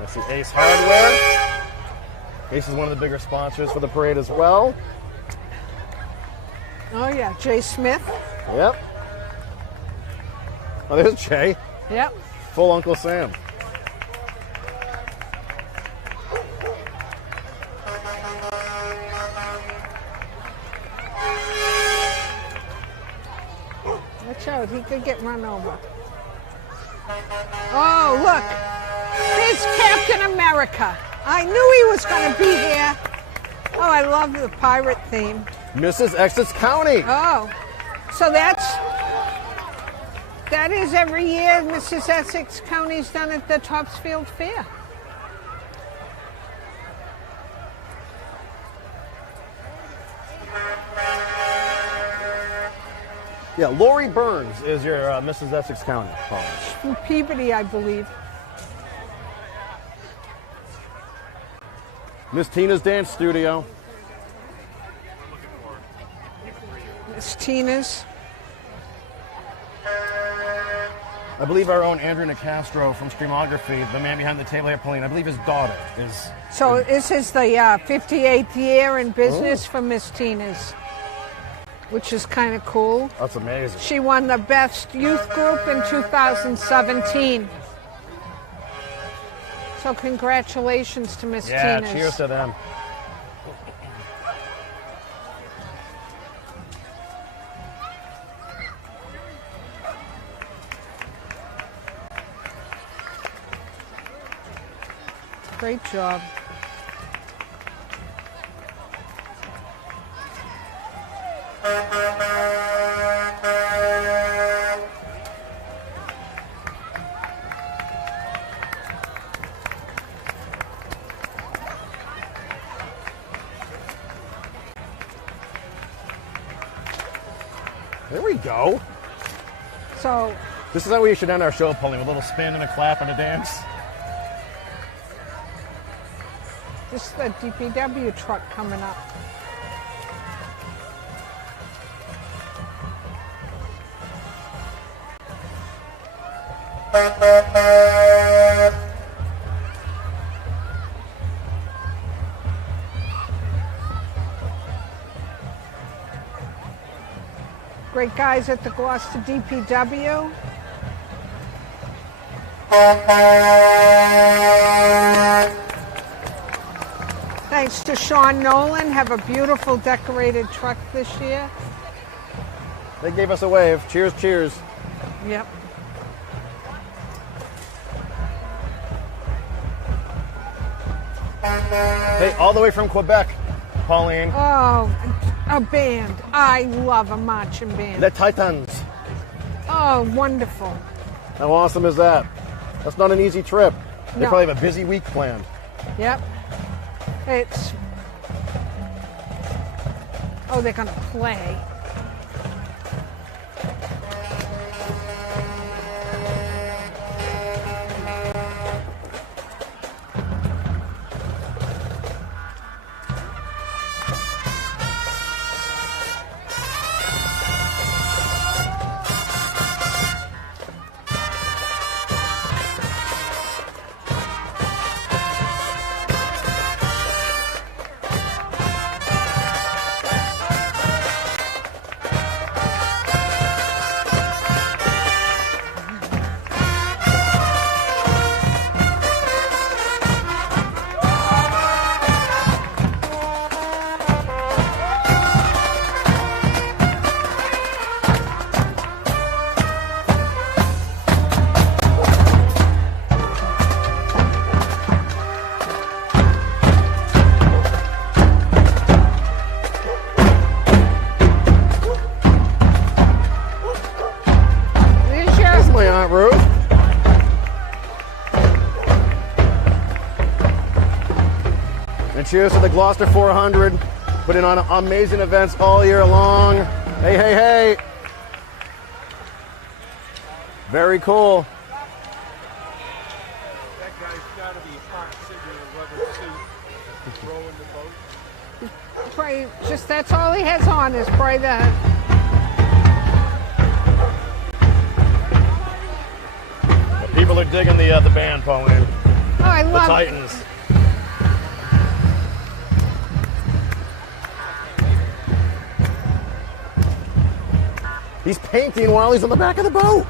Let's see, Ace Hardware. Ace is one of the bigger sponsors for the parade as well. Oh yeah, Jay Smith. Yep. Oh, there's Jay. Yep. Full Uncle Sam. Watch out, he could get run over. Oh, look. There's Captain America. I knew he was going to be here. Oh, I love the pirate theme. Mrs. Essex County. Oh, so that is every year Mrs. Essex County's done at the Topsfield Fair. Yeah, Lori Burns is your Mrs. Essex County. From Peabody, I believe. Miss Tina's Dance Studio. It's Tina's. I believe our own Andrew Nicastro from Streamography, the man behind the table here, Pauline, I believe his daughter is... So this is the 58th year in business for Miss Tina's, which is kind of cool. That's amazing. She won the best youth group in 2017. So congratulations to Miss Yeah, Tina's. cheers to them. Great job. There we go. So This is how we should end our show, Pauline, with a little spin and a clap and a dance. this is the DPW truck coming up. Great guys at the Gloucester DPW. Thanks to Sean Nolan, have a beautiful decorated truck this year. They gave us a wave. Cheers, cheers. Yep. Hey, all the way from Quebec, Pauline. Oh, a band. I love a marching band. Les Titans. Oh, wonderful. How awesome is that? That's not an easy trip. They No. probably have a busy week planned. Yep. It's... Oh, they're gonna play. Cheers to the Gloucester 400, putting on amazing events all year long. Hey, hey, hey. Very cool. That guy's got to be hot sitting in a rubber suit, rowing the boat. Probably just that's all he has on is probably that. People are digging the band, Pauline. Oh, I The love it. Titans. He's painting while he's on the back of the boat.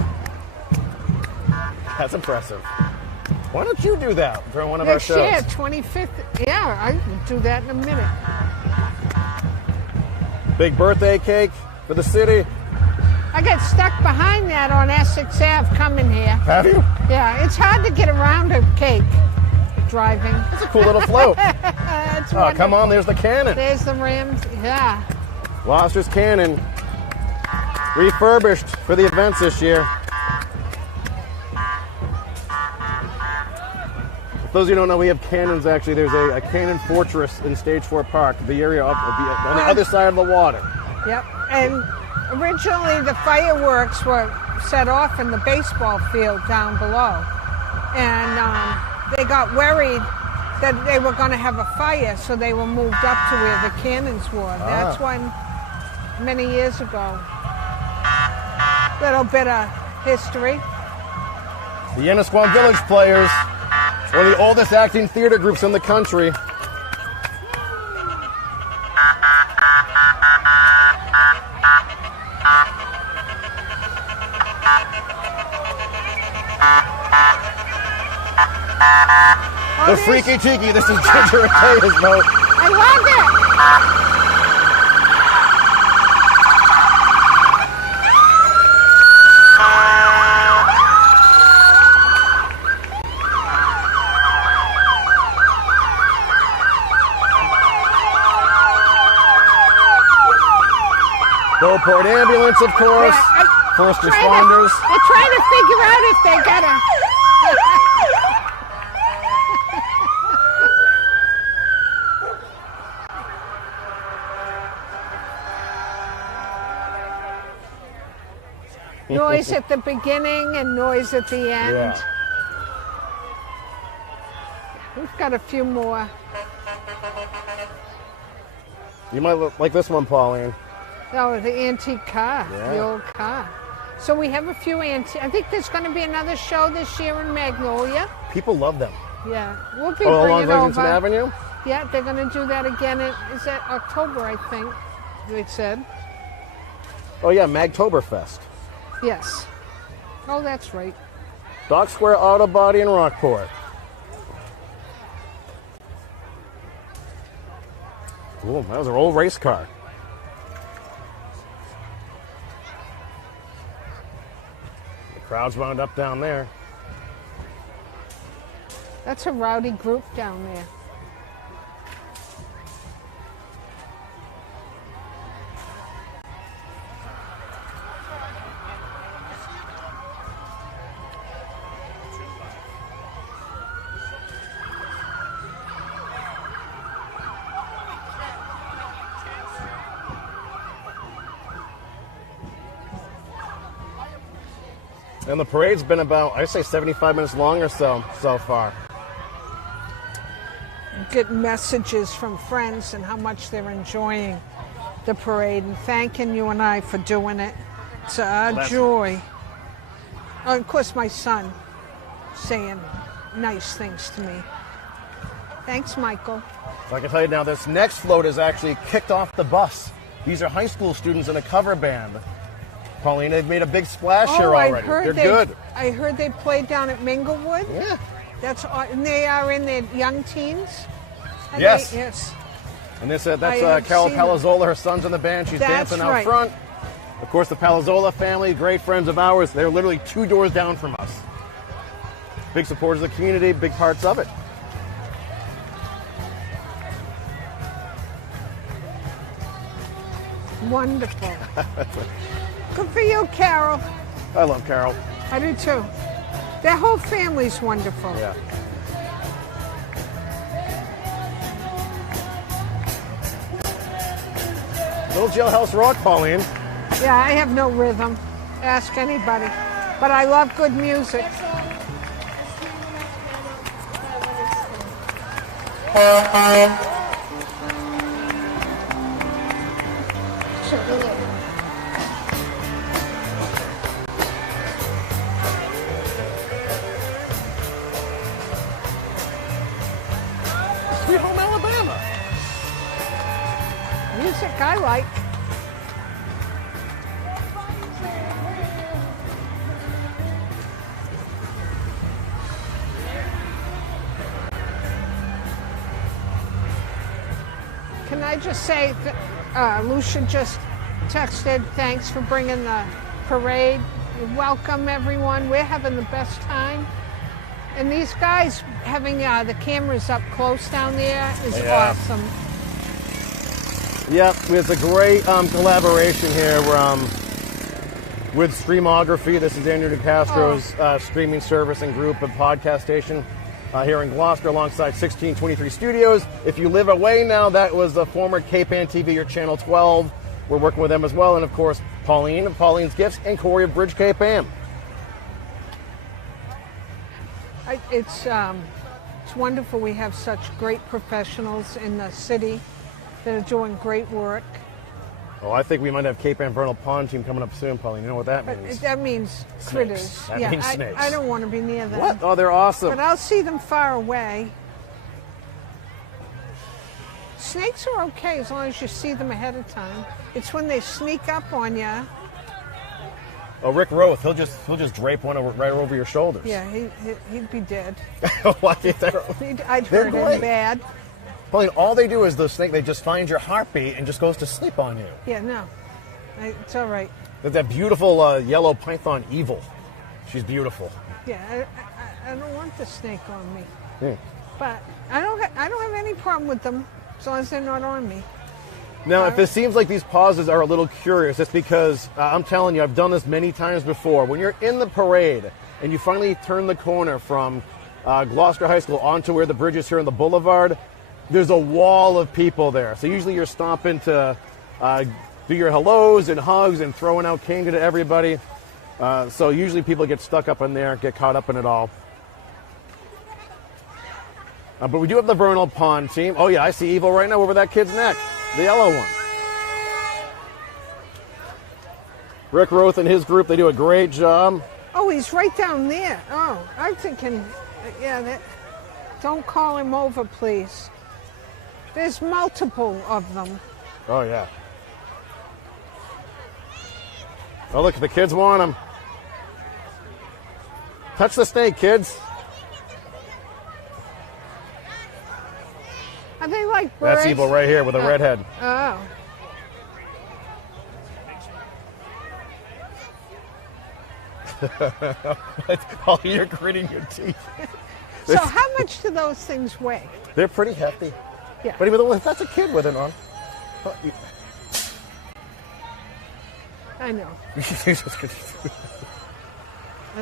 That's impressive. Why don't you do that during one of our Next shows? year, 25th. Yeah, I can do that in a minute. Big birthday cake for the city. I got stuck behind that on Essex Ave coming here. Have you? Yeah, it's hard to get around a cake driving. It's a cool little float. It's Oh, come on, there's the cannon. There's the Rams. Yeah. Gloucester's Cannon. Refurbished for the events this year. For those of you who don't know, we have cannons actually. There's a cannon fortress in Stage 4 Park, the area up on the other side of the water. Yep. And originally the fireworks were set off in the baseball field down below. And they got worried that they were going to have a fire, so they were moved up to where the cannons were. That's when, many years ago. Little bit of history. The Yennisquam Village Players, one of the oldest acting theater groups in the country. The Freaky Tiki, this is Ginger Atea's boat. I love it. Beauport Ambulance, of course. First responders. They're trying to figure out if they got a. Noise at the beginning and noise at the end. Yeah. We've got a few more. You might like this one, Pauline. Oh, the antique car, Yeah. the old car. So we have a few antique. I think there's going to be another show this year in Magnolia. People love them. Yeah, we'll be Oh, along bringing Livingston over. Avenue? Yeah, they're going to do that again. Is that October? I think they said. Oh, yeah, Magtoberfest. Yes. Oh, that's right. Dock Square Auto Body in Rockport. Ooh, that was an old race car. The crowd's wound up down there. That's a rowdy group down there. And the parade's been about, I'd say 75 minutes long or so far. Get messages from friends and how much they're enjoying the parade and thanking you and I for doing it. It's a joy. Oh, of course, my son saying nice things to me. Thanks, Michael. So I can tell you now, this next float is actually kicked off the bus. These are high school students in a cover band. Pauline, they've made a big splash here already. I heard They're good. I heard they played down at Minglewood. Yeah. And they are in their young teens. And Yes. Yes. And that's I have Carol seen them. Palazzola, her son's in the band. She's That's dancing out right. front. Of course, the Palazzola family, great friends of ours. They're literally 2 doors down from us. Big supporters of the community, big parts of it. Wonderful. Good for you, Carol. I love Carol. I do too. Their whole family's wonderful. Yeah. Little Jailhouse Rock, Pauline. Yeah, I have no rhythm. Ask anybody. But I love good music. Sweet Home Alabama. Music I like. Can I just say, Lucia just texted, thanks for bringing the parade. Welcome, everyone. We're having the best time. And these guys having the cameras up close down there is Yeah. awesome. Yep, it's a great collaboration here with Streamography. This is Andrew DeCastro's streaming service and group of podcast station here in Gloucester alongside 1623 Studios. If you live away now, that was the former Cape-Ann TV or Channel 12. We're working with them as well. And, of course, Pauline of Pauline's Gifts and Corey of Bridge Cape-Ann. It's wonderful we have such great professionals in the city that are doing great work. Oh, I think we might have Cape-Ann Vernal Pond team coming up soon, Pauline. You know what that means? That means critters. That means snakes. I don't want to be near them. What? Oh, they're awesome. But I'll see them far away. Snakes are okay as long as you see them ahead of time. It's when they sneak up on you. Oh, Rick Roth, he'll just drape one right over your shoulders. Yeah, he'd be dead. Why is that? I'd They're hurt great. him bad. Pauline, all they do is the snake, they just find your heartbeat and just goes to sleep on you. Yeah, no. It's all right. There's that beautiful yellow python Evil. She's beautiful. Yeah, I don't want the snake on me. Hmm. But I don't have any problem with them as long as they're not on me. Now, if it seems like these pauses are a little curious, it's because I'm telling you, I've done this many times before. When you're in the parade and you finally turn the corner from Gloucester High School onto where the bridge is here on the boulevard, there's a wall of people there. So usually you're stopping to do your hellos and hugs and throwing out candy to everybody. So usually people get stuck up in there, get caught up in it all. But we do have the Vernal Pond team. Oh yeah, I see Evil right now over that kid's neck. The yellow one. Rick Roth and his group, they do a great job. Oh, he's right down there. Oh, I'm thinking, don't call him over, please. There's multiple of them. Oh yeah. Oh look, the kids want him. Touch the snake, kids. Are they like birds? That's Evil right here with a red head. Oh. Oh, you're gritting your teeth. So how much do those things weigh? They're pretty hefty. Yeah. But even if that's a kid with it on. Oh, I know. I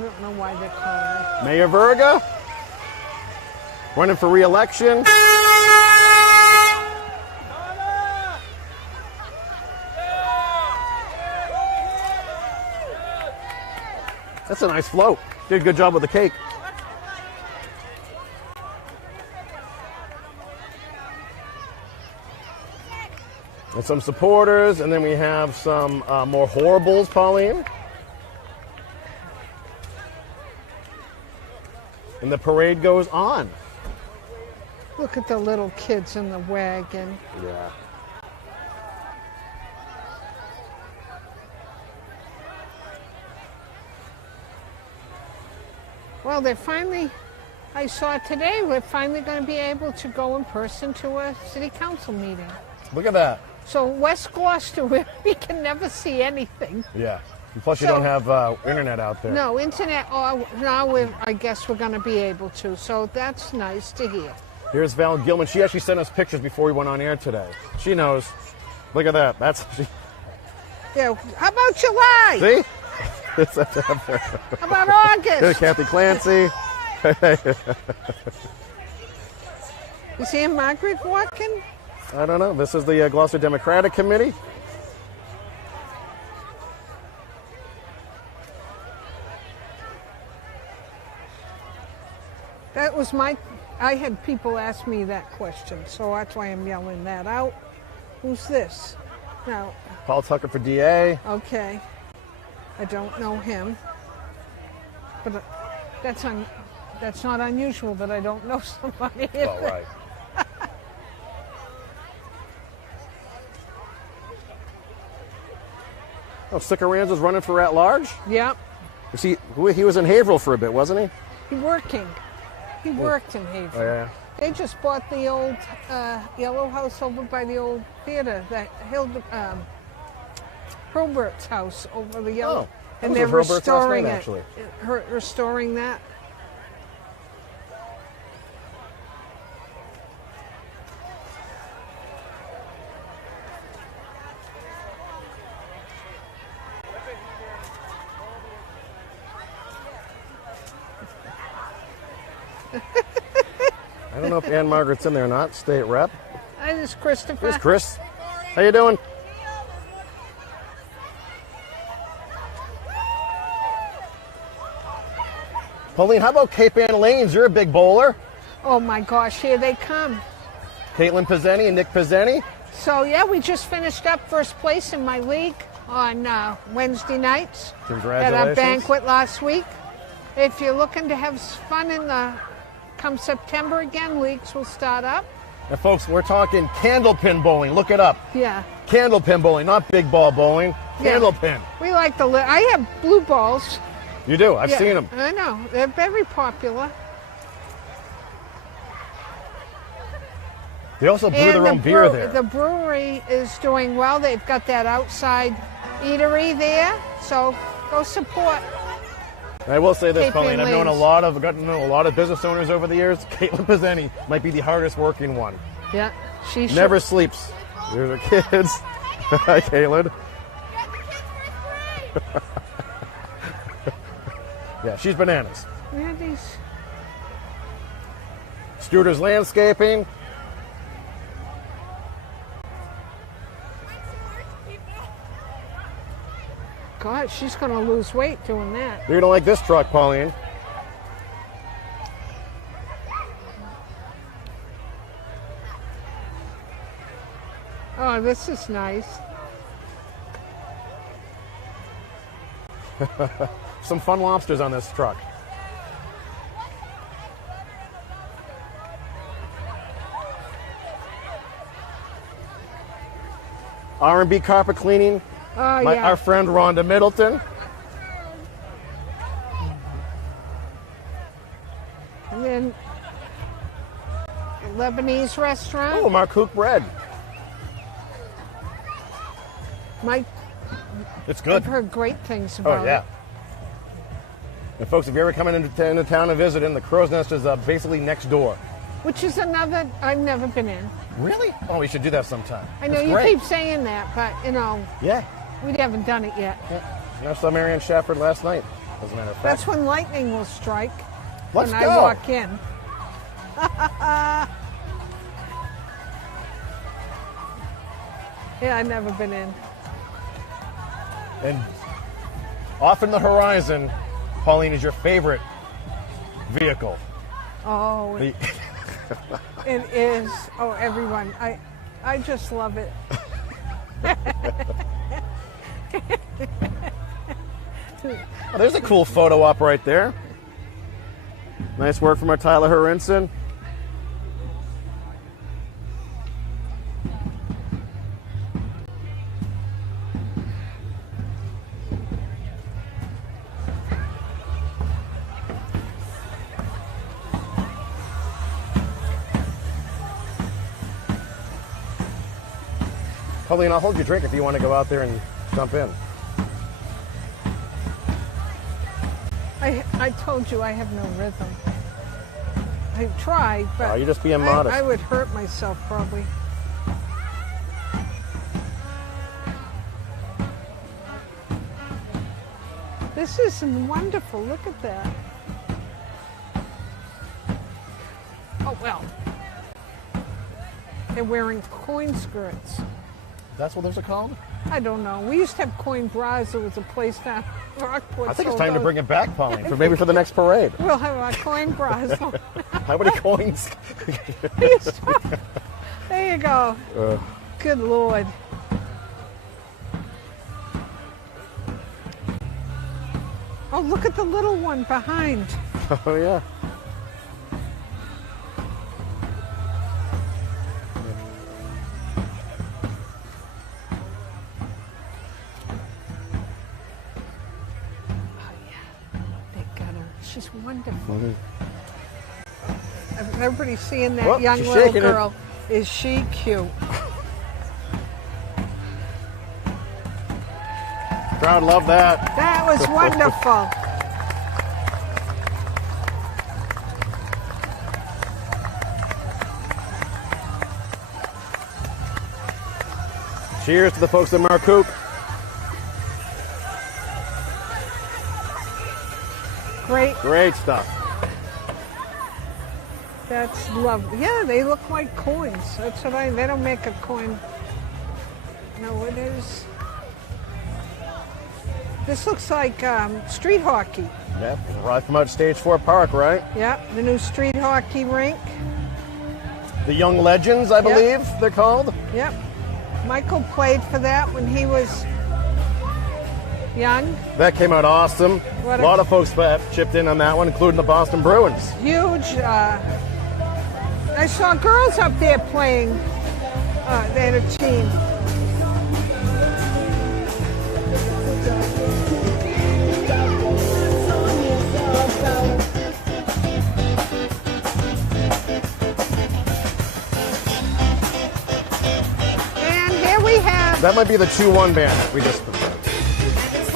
don't know why they're calling it. Mayor Verga, running for re-election. That's a nice float. Did a good job with the cake. And some supporters, and then we have some more horribles, Pauline. And the parade goes on. Look at the little kids in the wagon. Yeah. Well, they're finally, I saw today, we're finally going to be able to go in person to a city council meeting. Look at that. So West Gloucester, where we can never see anything. Yeah. And plus, you So- don't have internet out there. No, internet, now I guess we're going to be able to. So that's nice to hear. Here's Val Gilman. She actually sent us pictures before we went on air today. She knows. Look at that. That's Yeah, how about July? see. It's September. How about August? Kathy Clancy. You see Margaret walking? I don't know. This is the Gloucester Democratic Committee. was I had people ask me that question, so that's why I'm yelling that out. Who's this? Now, Paul Tucker for DA. okay, I don't know him, but that's not unusual that I don't know somebody. All right. Oh, Sickaranza's running for at-large? Yep, He was in Haverhill for a bit, wasn't he? He worked in Haverhill. Oh, yeah. They just bought the old yellow house over by the old theater, that Hilbert's house over the yellow. Oh, and that they're was Hilbert's last restoring night, it. actually. Restoring that. I don't know if Ann Margaret's in there or not. State rep. Hi, this is Christopher. Here's Chris. How you doing? Pauline, how about Cape Ann Lanes? You're a big bowler. Oh my gosh, here they come. Caitlin Pizzeni and Nick Pizzeni. So yeah, we just finished up first place in my league on Wednesday nights. At Congratulations. our banquet last week. If you're looking to have fun come September again, leagues will start up. Now, folks, we're talking candlepin bowling. Look it up. Yeah. Candlepin bowling, not big ball bowling. Yeah. Candlepin. We like I have blue balls. You do. I've Yeah, seen them. I know. They're very popular. They also brew And their own beer there. The brewery is doing well. They've got that outside eatery there. So go support. I will say this, Cape Pauline. Ann I've Lanes. gotten to know a lot of business owners over the years. Caitlin Pizzeni might be the hardest working one. Yeah. She Never sleeps. There's the kids. Hi, Caitlin. Yeah, she's bananas. Yeah, these. Studer's Landscaping. God, she's going to lose weight doing that. You're gonna like this truck, Pauline. Oh, this is nice. Some fun lobsters on this truck. R&B carpet cleaning. Oh, yeah. Our friend Rhonda Middleton. And then a Lebanese restaurant. Oh, Marcouk bread. Mike, It's I've good. heard great things Oh, about yeah. it. And folks, if you're ever coming into town and visiting, the Crow's Nest is basically next door. Which is another I've never been in. Really? Oh, we should do that sometime. I know It's you great. keep saying that, but Yeah. we haven't done it yet. And I saw Marianne Shafford last night, as a matter of fact. That's when lightning will strike. Let's when go. I walk in. Yeah, I've never been in. And off in the horizon, Pauline, is your favorite vehicle. Oh, The- it is. Oh, everyone. I just love it. Oh, there's a cool photo op right there. Nice work from our Tyler Hurinson. Pauline, I'll hold your drink if you want to go out there and jump in. I told you I have no rhythm. I tried, but Oh, you're just being modest. I would hurt myself probably. This is wonderful. Look at that. Oh, well. They're wearing coin skirts. That's what those are called? I don't know. We used to have coin bras. There was a place down in Rockport. I think it's sold time to those. bring it back, Pauline, maybe for the next parade. We'll have our coin bras. How many coins? There you go. Good Lord. Oh, look at the little one behind. Oh, yeah. They got her. She's wonderful. Mhm. Everybody's seeing that Whoop, young she's little shaking it. girl. Is she cute? Crowd love that. That was wonderful. Cheers to the folks at Marcoop. Great stuff. That's lovely. Yeah, they look like coins. That's what they don't make a coin. No, it is. This looks like street hockey. Yeah, right from out Stage 4 Park, right? Yeah, the new street hockey rink. The Young Legends, I believe they're called. Yep. Michael played for that when he was young. That came out awesome. What A lot of folks chipped in on that one, including the Boston Bruins. Huge. I saw girls up there playing. They had a team. And here we have. That might be the 2-1 band that we just.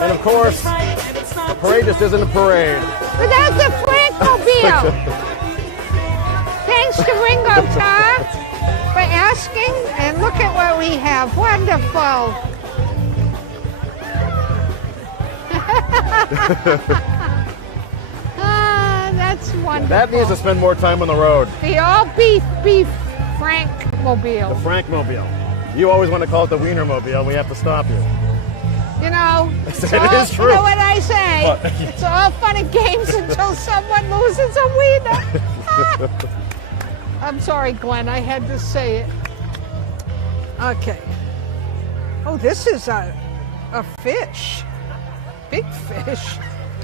And of course, the parade just isn't a parade. But that's the Frankmobile. Thanks to Ringo Starr for asking. And look at what we have. Wonderful. That's wonderful. That needs to spend more time on the road. The all beef Frankmobile. The Frankmobile. You always want to call it the Wienermobile. We have to stop you. You know, It it's all, is true. You know what I say? What? It's all fun and games until someone loses a wiener. I'm sorry, Glenn. I had to say it. Okay. Oh, this is a fish. Big fish.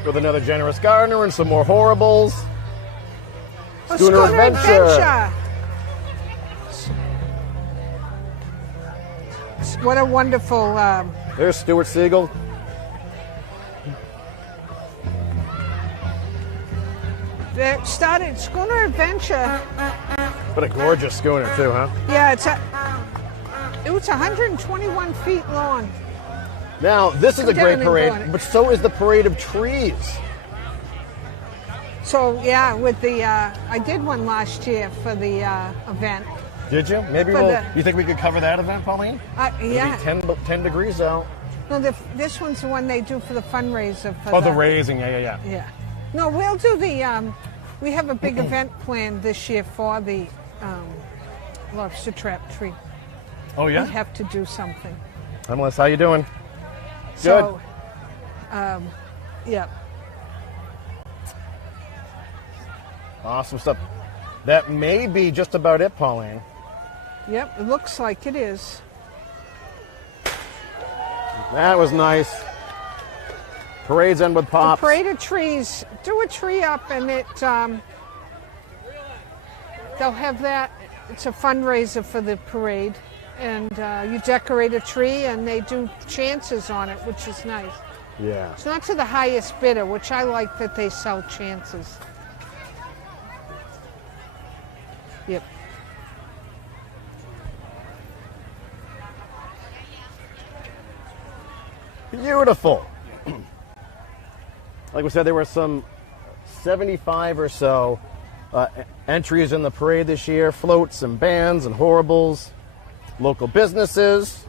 With another generous gardener and some more horribles. A Schooner Adventure. What a wonderful. There's Stuart Siegel. That started Schooner Adventure. But a gorgeous schooner too, huh? Yeah, it was 121 feet long. Now, this is Come a great down and go on parade, it. but so is the Parade of Trees. So yeah, with the I did one last year for the event. Did you? Maybe For the- you think we could cover that event, Pauline? Yeah. It'll be 10 degrees out. No, this one's the one they do for the fundraiser. For Oh, the raising, yeah. Yeah. No, we'll do the. We have a big event planned this year for the lobster trap tree. Oh, yeah? We have to do something. Hi, Melissa, how you doing? So, yeah. Awesome stuff. That may be just about it, Pauline. Yep, it looks like it is. That was nice. Parades end with The pops. parade of trees. Do a tree up, and it. They'll have that. It's a fundraiser for the parade, and you decorate a tree, and they do chances on it, which is nice. Yeah. It's not to the highest bidder, which I like that they sell chances. Yep. Beautiful. Like we said, there were some 75 or so entries in the parade this year. Floats and bands and horribles. Local businesses.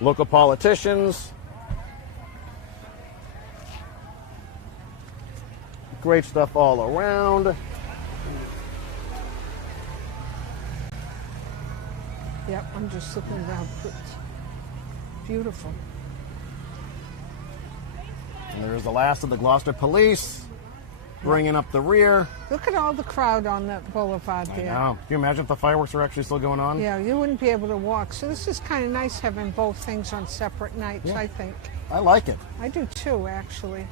Local politicians. Great stuff all around. Yep, I'm just looking down. Beautiful. And there's the last of the Gloucester Police. bringing up the rear. Look at all the crowd on the boulevard there. Now, can you imagine if the fireworks are actually still going on? Yeah, you wouldn't be able to walk. So this is kind of nice having both things on separate nights, Yeah. I think. I like it. I do too, actually.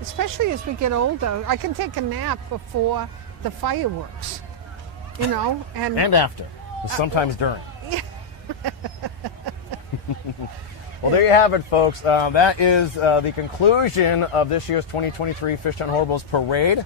Especially as we get older. I can take a nap before the fireworks, you know, and After. Sometimes during. Well, there you have it, folks. That is the conclusion of this year's 2023 Fishtown Horribles Parade.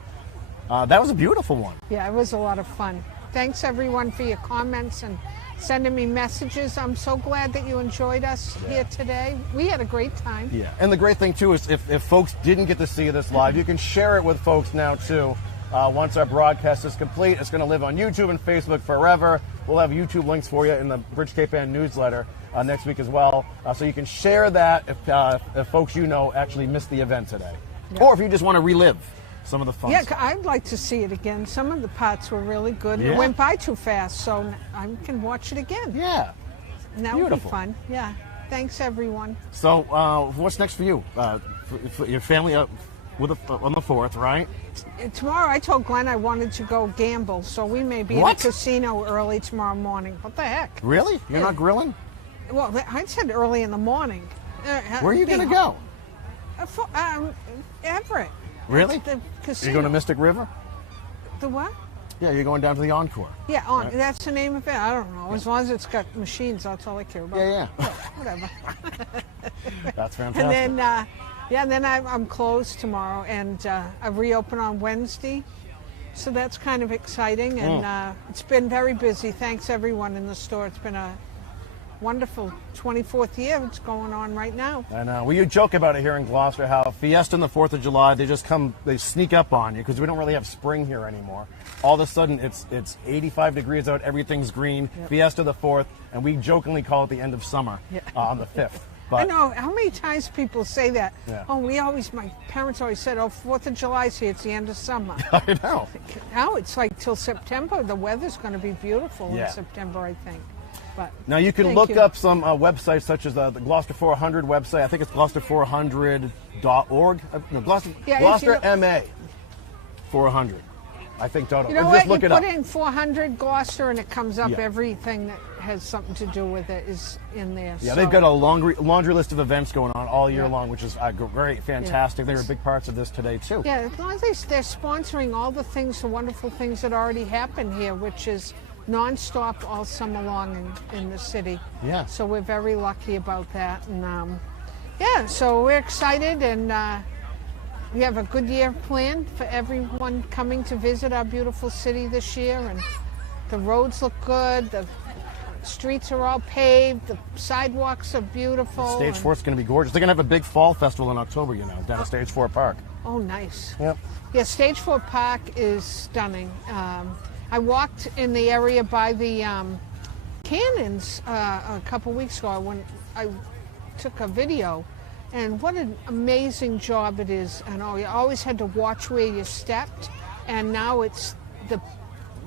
That was a beautiful one. yeah, it was a lot of fun. Thanks everyone for your comments and sending me messages. I'm so glad that you enjoyed us here today. We had a great time. Yeah. And the great thing, too, is if folks didn't get to see this live, you can share it with folks now, too. Once our broadcast is complete, it's going to live on YouTube and Facebook forever. We'll have YouTube links for you in the Bridge Cape Ann newsletter next week as well. So you can share that if folks you know actually missed the event today. Yeah. Or if you just want to relive some of the fun Yeah, stuff. I'd like to see it again. Some of the parts were really good. Yeah. It went by too fast, so I can watch it again. Yeah. And that would be Beautiful. fun. Yeah. Thanks, everyone. So what's next for you? For your family on the 4th, right? Tomorrow, I told Glenn I wanted to go gamble, so we may be in What? a casino early tomorrow morning. What the heck? Really? You're Yeah. not grilling? Well, I said early in the morning. Where are you going to go? Everett. Really? The Are casino. you going to Mystic River? The what? Yeah, you're going down to the Encore. Yeah, that's the name of it. I don't know. As long as it's got machines, that's all I care about. Yeah. Whatever. That's fantastic. And then, and then I'm closed tomorrow, and I reopen on Wednesday. So that's kind of exciting, and it's been very busy. Thanks everyone in the store. It's been a wonderful 24th year. It's going on right now. I know. Well, you joke about it here in Gloucester, how Fiesta and the 4th of July, they sneak up on you because we don't really have spring here anymore. All of a sudden, it's 85 degrees out, everything's green, Fiesta the 4th, and we jokingly call it the end of summer on the 5th. But, I know how many times people say that. Yeah. Oh, my parents always said, oh, 4th of July's here, it's the end of summer. I know. Now it's like till September. The weather's going to be beautiful Yeah. in September, I think. But Now, you can thank look you. up some websites such as the Gloucester 400 website. I think it's gloucester400.org. No, Gloucester, Yeah, if Gloucester you MA 400. I think. You know Just what? look You it up. put in 400 Gloucester, and it comes up. Yeah. Everything that has something to do with it is in there. Yeah, so. they've got a laundry list of events going on all year Yeah. long, which is very fantastic. They were big parts of this today, too. Yeah, as long as they're sponsoring all the things, the wonderful things that already happen here, which is nonstop all summer long in the city. Yeah. So we're very lucky about that, and so we're excited, and we have a good year planned for everyone coming to visit our beautiful city this year, and the roads look good. The streets are all paved. The sidewalks are beautiful. Stage and- 4 is going to be gorgeous. They're going to have a big fall festival in October, down at Stage 4 Park. Oh, nice. Yep. Yeah, Stage 4 Park is stunning. I walked in the area by the cannons a couple weeks ago when I took a video, and what an amazing job it is. And you always had to watch where you stepped, and now it's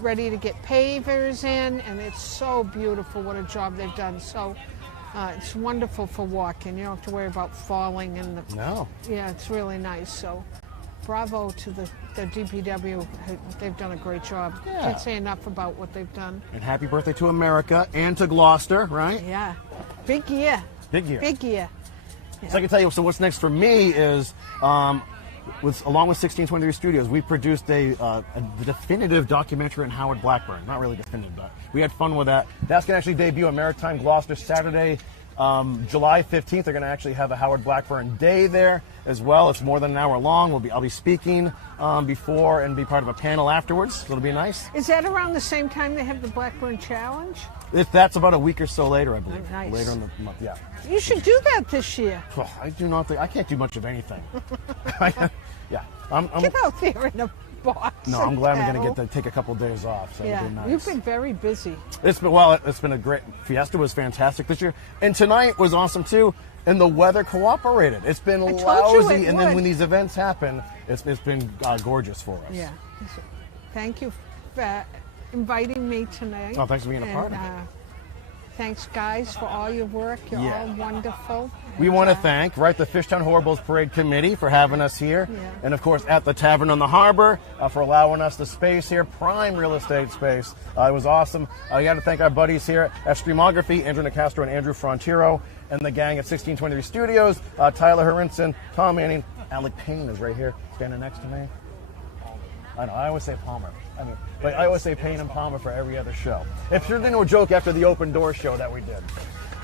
ready to get pavers in, and it's so beautiful. What a job they've done. So it's wonderful for walking. You don't have to worry about falling. No. Yeah, it's really nice. So bravo to the DPW. They've done a great job. Yeah. Can't say enough about what they've done. And happy birthday to America and to Gloucester, right? Yeah. Big year. Big year. Big year. So I can tell you, so what's next for me is, along with 1623 Studios, we produced a definitive documentary on Howard Blackburn. Not really definitive, but we had fun with that. That's going to actually debut on Maritime Gloucester Saturday, July 15th. They're going to actually have a Howard Blackburn Day there as well. It's more than an hour long. I'll be speaking before and be part of a panel afterwards. So it'll be nice. Is that around the same time they have the Blackburn Challenge? That's about a week or so later, I believe. Oh, nice. Later in the month, yeah. You should do that this year. I do not think I can't do much of anything. Yeah, I'm Get out there in a box. no, I'm and glad I'm going paddle. to get to take a couple of days off. So Yeah, it'll be nice. you've been very busy. It's been a great Fiesta. Was fantastic this year, and tonight was awesome too. And the weather cooperated. It's been told you lousy, it and then would. when these events happen, it's been gorgeous for us. Yeah. Thank you for inviting me tonight. Oh, thanks for being a part of And, it. Thanks, guys, for all your work. You're Yeah. all wonderful. We want to thank, the Fishtown Horribles Parade Committee for having us here. Yeah. And, of course, at the Tavern on the Harbor for allowing us the space here, prime real estate space. It was awesome. You got to thank our buddies here at Streamography, Andrew Nicastro and Andrew Frontiero, and the gang at 1623 Studios, Tyler Harinson, Tom Manning. Alec Payne is right here standing next to me. I know, I always say Palmer. But I always say Payne and Palmer for every other show. It turned into a joke after the open door show that we did.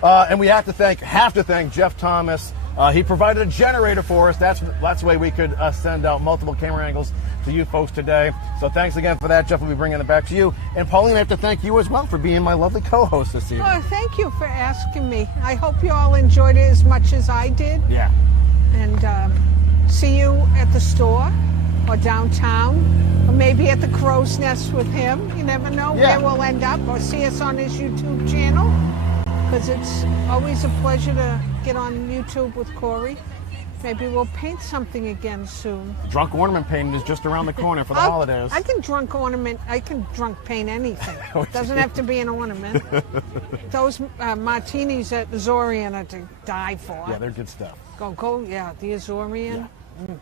And we have to thank Jeff Thomas. He provided a generator for us. That's the way we could send out multiple camera angles to you folks today. So thanks again for that, Jeff. We'll be bringing it back to you. And Pauline, I have to thank you as well for being my lovely co-host this evening. Oh, thank you for asking me. I hope you all enjoyed it as much as I did. Yeah. And see you at the store or downtown or maybe at the Crow's Nest with him. You never know Yeah. where we'll end up, or see us on his YouTube channel, because it's always a pleasure to get on YouTube with Corey. Maybe we'll paint something again soon. Drunk ornament painting is just around the corner for the holidays. I can drunk paint anything. Doesn't have to be an ornament. Those martinis at the Azorian are to die for. Yeah, they're good stuff. Yeah, the Azorian. Yeah.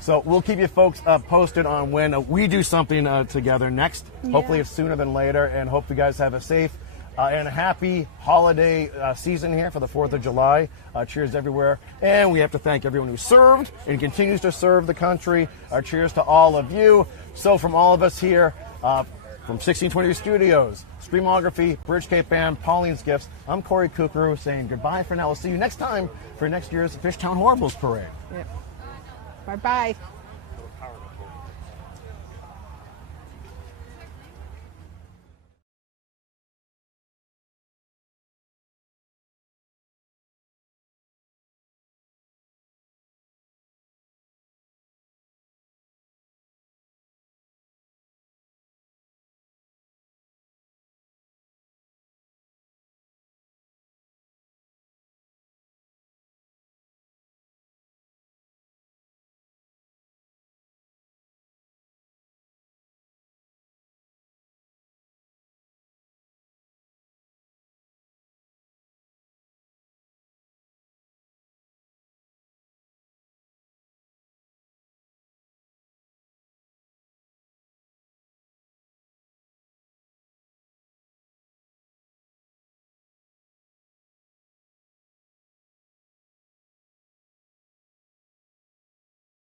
So we'll keep you folks posted on when we do something together next. Yeah. Hopefully it's sooner than later, and hope you guys have a safe and a happy holiday season here for the 4th of July. Cheers everywhere. And we have to thank everyone who served and continues to serve the country. Cheers to all of you. So from all of us here, from 1620 Studios, Streamography, Bridge Cape Band, Pauline's Gifts, I'm Corey Kukuru saying goodbye for now. We'll see you next time for next year's Fishtown Horribles Parade. Yep. Bye-bye.